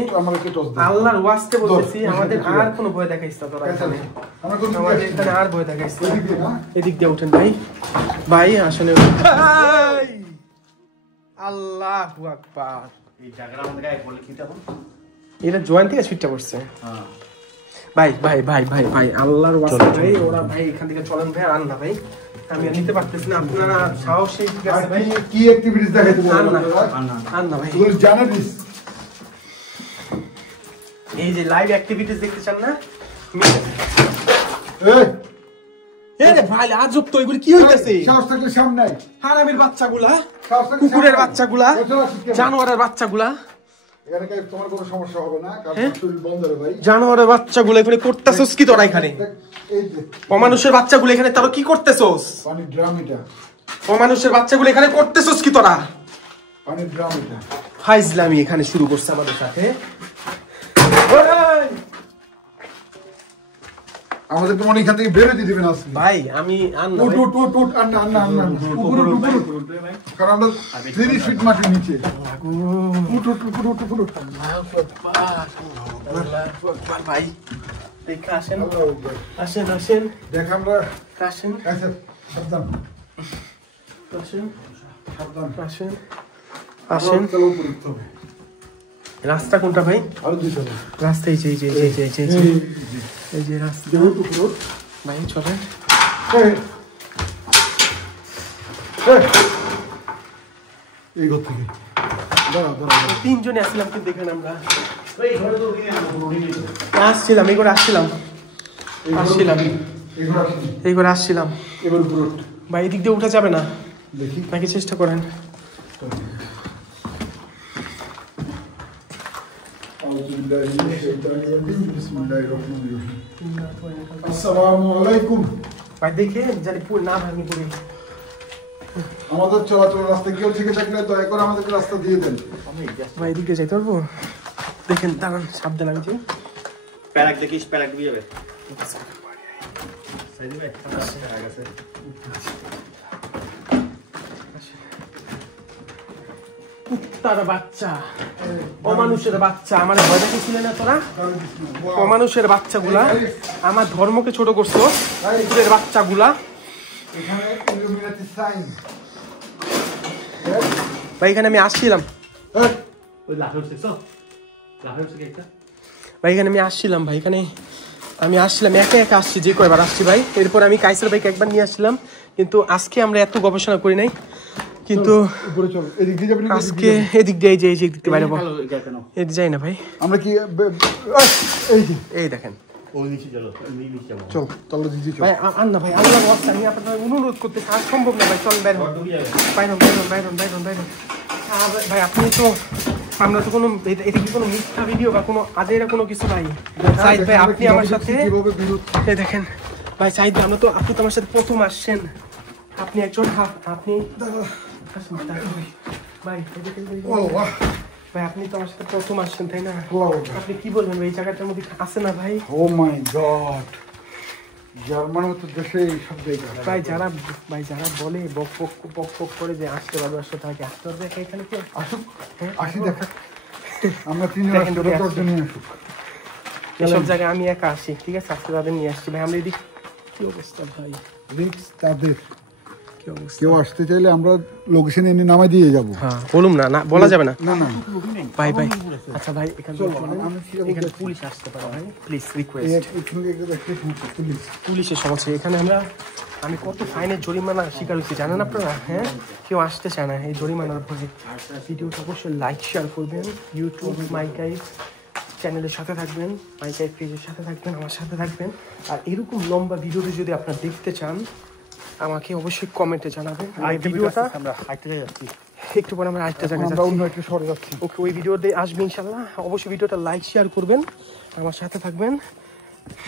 আল্লাহর ওয়াস্তে বলতেছি আমাদের আর কোনো ভয় দেখাইছ না তোরা এখানে আমাদের এখানে আর ভয় দেখাইছ এদিক দিয়ে উঠেন ভাই ভাই আসলে আল্লাহু আকবার এই জায়গাটা আমাদের গায়ে পড়লে কি তখন এটা জয়েন্ট থেকে ফিটটা করছে হ্যাঁ ভাই ভাই ভাই ভাই ভাই আল্লাহর ওয়াস্তে ভাই ওরা ভাই এখান থেকে চলেন ভাই আর না ভাই আমি আর নিতে পারতেছি না আপনারা সাহসী ঠিক আছে ভাই কি অ্যাক্টিভিটিস দেখাইতে আর না ভাই তুই জানিস এই যে লাইভ অ্যাক্টিভিটিস দেখতে চান না এই রে ভাই আজব তো এগুলো কি হইতাছে সাহস থাকলে সামনে আয় হারামির বাচ্চাগুলা সাহস থাকলে কুকুরের বাচ্চাগুলা জানোয়ারের বাচ্চাগুলা এখানে কি তোমার কোনো সমস্যা হবে না কারণ শরীর বন্ধ রে ভাই জানোয়ারের বাচ্চাগুলা এখানে করতেছস কি তোরা এখানে এই যে অমানুষের বাচ্চাগুলো এখানে তারা কি করতেছস পানি ড্রাম এটা অমানুষের বাচ্চাগুলো এখানে করতেছস কি তোরা পানি ড্রাম এটা ফাইজলামি এখানে শুরু করছে আমাদের সাথে আমাদের তো মনে এখান থেকে বের হতে দিবেন আসলে ভাই আমি আন্না উঠ আন্না উপরে কারণ আমরা 30 ফিট মাটির নিচে উঠ ভাই দেখে আসেন আসেন আসেন দেখ আমরা আসেন আচ্ছা সাবধান আসেন সাবধান আসেন আসেন চলো উপরে উঠতে হবে রাস্তা কোনটা ভাই আরো দিতে হবে রাস্তা এই যে এই যে রাস্তা ভাই চলেন এই ঘর থেকে দাঁড়া তিনজনে আসছিলাম কিন্তু এখানে আমরা আসছিলাম এই করে আসছিলাম এই করে আসছিলাম এবার উপরে ভাই এদিক দিয়ে উঠা যাবে না দেখি নাকি চেষ্টা করেন আসসালামু আলাইকুম ভাই দেখে জানি পুর না ভাঙি পড়ি আমাদের চলাচল রাস্তা কেউ থেকে থাকলে দয়া করে আমাদেরকে রাস্তা দিয়ে দেন ভাই এদিক দিয়ে যাইতে পারবো দেখেন দাঁড়ান সাবধান আমি যে প্যারাক দেখিস প্যারাক দিয়ে যাবে কুত্তার বাচ্চা অমানুষের বাচ্চা আমার ভয় দেখিয়েছিলে না তোরা অমানুষের বাচ্চাগুলা আমার ধর্মকে ছোট করছো কুকুরের বাচ্চাগুলা এখানে ইলুমিনাতি সাইন ভাই এখানে আমি আসছিলাম ওই লাফের সেক্স লাফের সেক্স একটা ভাই এখানে আমি আসছিলাম ভাই এখানে আমি আসছিলাম একা একা আসছি যে কয়বার আসছি ভাই এরপর আমি কাইসার ভাইকে একবার নিয়ে আসছিলাম কিন্তু আজকে আমরা এত গবেষণা করি নাই কিন্তু উপরে চল এদিক দিয়ে যাবেন আজকে এদিক দিয়ে এই যে এদিক দিয়ে বাইরে এদিক যাই না ভাই আমরা কি এই যে এই দেখেন ওই নিচে চলো নিচে যাবো চল তল্লা দিদি চল ভাই আন না ভাই আল্লাহর ওয়াস্তে আমি আপনাদের অনুরোধ করতে আর সম্ভব না ভাই চল বাইরে ভাই আপনি তো আমরা তো কোনো এটা কি কোনো মিথ্যা ভিডিও বা কোনো আজেরা কোনো কিছু নাই সাইদ ভাই আপনি আমার সাথে এই দেখেন ভাই সাইদ আমরা তো আপনি তো আমার সাথে প্রথম আসছেন আপনি একজন আপনি ভাই ও বাহ ভাই আপনি তো আমার সাথে প্রথম আসছেন তাই না আপনি কি বলবেন ভাই এই জায়গাটার মধ্যে আছে না ভাই ও মাই গড জার্মান মতো দেশে এইসব জায়গা ভাই যারা বলে বক বক করে যে আসতে পারবে তাকে আসতে পারবে এখানে কি আসুক, হ্যাঁ, আসি দেখা আমরা তিনজন দেখেন আসতে যদি আসে। 10 জনই আসুক। এসব জায়গায় আমি একা আসি, ঠিক আছে, আজকে তাদের নিয়ে আসছি ভাই। আমরা এদিক কি অবস্থা ভাই, রিস্ক তাদের, কি অবস্থা। কেউ আসতে চাইলে আমরা লোকেশন এনে নামাই দিয়ে যাব। হ্যাঁ বলুম না, না বলা যাবে না না না ভাই। আচ্ছা ভাই এখানে চলো, আমি সেটা এখানে বলতে- পুলিশ আসতে পারে ভাই, প্লিজ এই রিকোয়েস্ট। এখানে একটা সমস্যা, পুলিশ পুলিশের সমস্যা এখানে। আমি কত ফাইনের জরিমানা শিকার হয়েছি জানেন আপনারা? হ্যাঁ, কেউ আসতে চায় না এই জরিমানার ভোগে। ভিডিওটা অবশ্যই লাইক শেয়ার করবেন, ইউটিউব মাই গাইড চ্যানেলের সাথে থাকবেন, মাই গাইড পেজের সাথে থাকবেন, আমার সাথে থাকবেন। আর এরকম লম্বা ভিডিওটি যদি আপনারা দেখতে চান আমাকে অবশ্যই কমেন্টে জানাবেন। আর ভিডিওটা আমরা হাঁটতে যাচ্ছি। একটু পরে আমরা আরেকটা জায়গায় আমরা যাচ্ছি। অন্য একটা শহরে যাচ্ছি। ওকে, ওই ভিডিওতে আসবে ইনশাল্লাহ। অবশ্যই ভিডিওটা লাইক শেয়ার করবেন, আমার সাথে থাকবেন।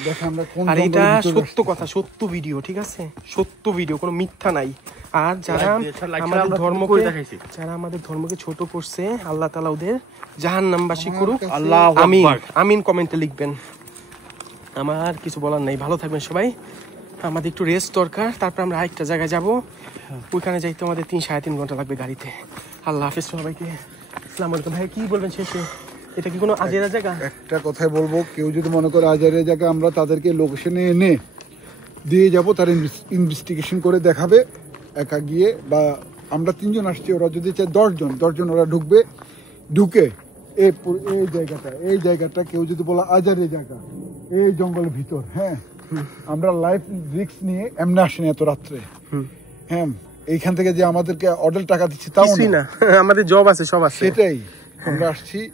দেখে আমরা কোন আর জঙ্গলের এটা ভিতরে সত্য আসছি। কথা, সত্য ভিডিও, ঠিক আছে, সত্য ভিডিও, কোনো মিথ্যা নাই। আর যারা Like দিয়ে, like আমাদের আমরা ধর্মকে করে দেখাইছি। যারা আমাদের ধর্মকে ছোট করছে, আল্লাহ তাআলা ওদের জাহান্নামবাসী করুক। কাছে- আল্লাহু আমিন আকবার। আমিন কমেন্টে লিখবেন। আমার কিছু বলার নাই, ভালো থাকবেন সবাই। আমাদের একটু রেস্ট দরকার, তারপর আমরা আরেকটা জায়গায় যাব। ওইখানে যাইতে আমাদের 3-3.5 ঘন্টা লাগবে গাড়িতে। আল্লাহ হাফেজ সবাইকে। আসসালামু আলাইকুম। ভাই কি বলবেন শেষে? এটা কি কোনো আজেরা জায়গা? একটা কথাই বলবো, কেউ যদি মনে করে আজারের জায়গায়, আমরা তাদেরকে লোকেশনে এনে দিয়ে যাব, তার ইনভেস্টিগেশন করে দেখাবে একা গিয়ে। বা আমরা 3 জন আসছি, ওরা যদি চায় 10 জন ওরা ঢুকে এই জায়গাটা কেউ যদি বলে আজারের জায়গা, এই জঙ্গলের ভিতর, হ্যাঁ, আমরা লাইফ রিস্ক নিয়ে এমনি আসিনি এত রাত্রে। হ্যাঁ, এইখান থেকে যে আমাদেরকে অর্ডার টাকা দিচ্ছে তাও কিছুই না, না, আমাদের জব আছে, সব আছে। সেটাই আমরা আসছি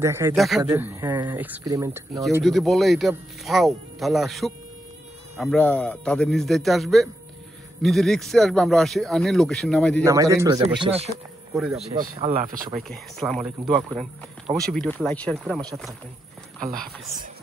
দেখাই দেখার আপনাদের, জন্য। হ্যাঁ, এক্সপেরিমেন্ট। কেউ যদি বলে এটা ফাও, তাহলে আসুক, আমরা তাদের নিজ দায়িত্বে আসবে, নিজের রিস্কে আসবে, আমরা আনি লোকেশন নামাই দিয়ে যাবো, নামাই দিয়ে তারা চলে যাবো, investigation শেষ। আসে, করে যাবো বাস। আল্লাহ হাফেজ সবাইকে। আসসালামু আলাইকুম। দোয়া করেন, অবশ্যই ভিডিওটা লাইক শেয়ার করে আমার সাথে থাকবেন। আল্লাহ হাফেজ।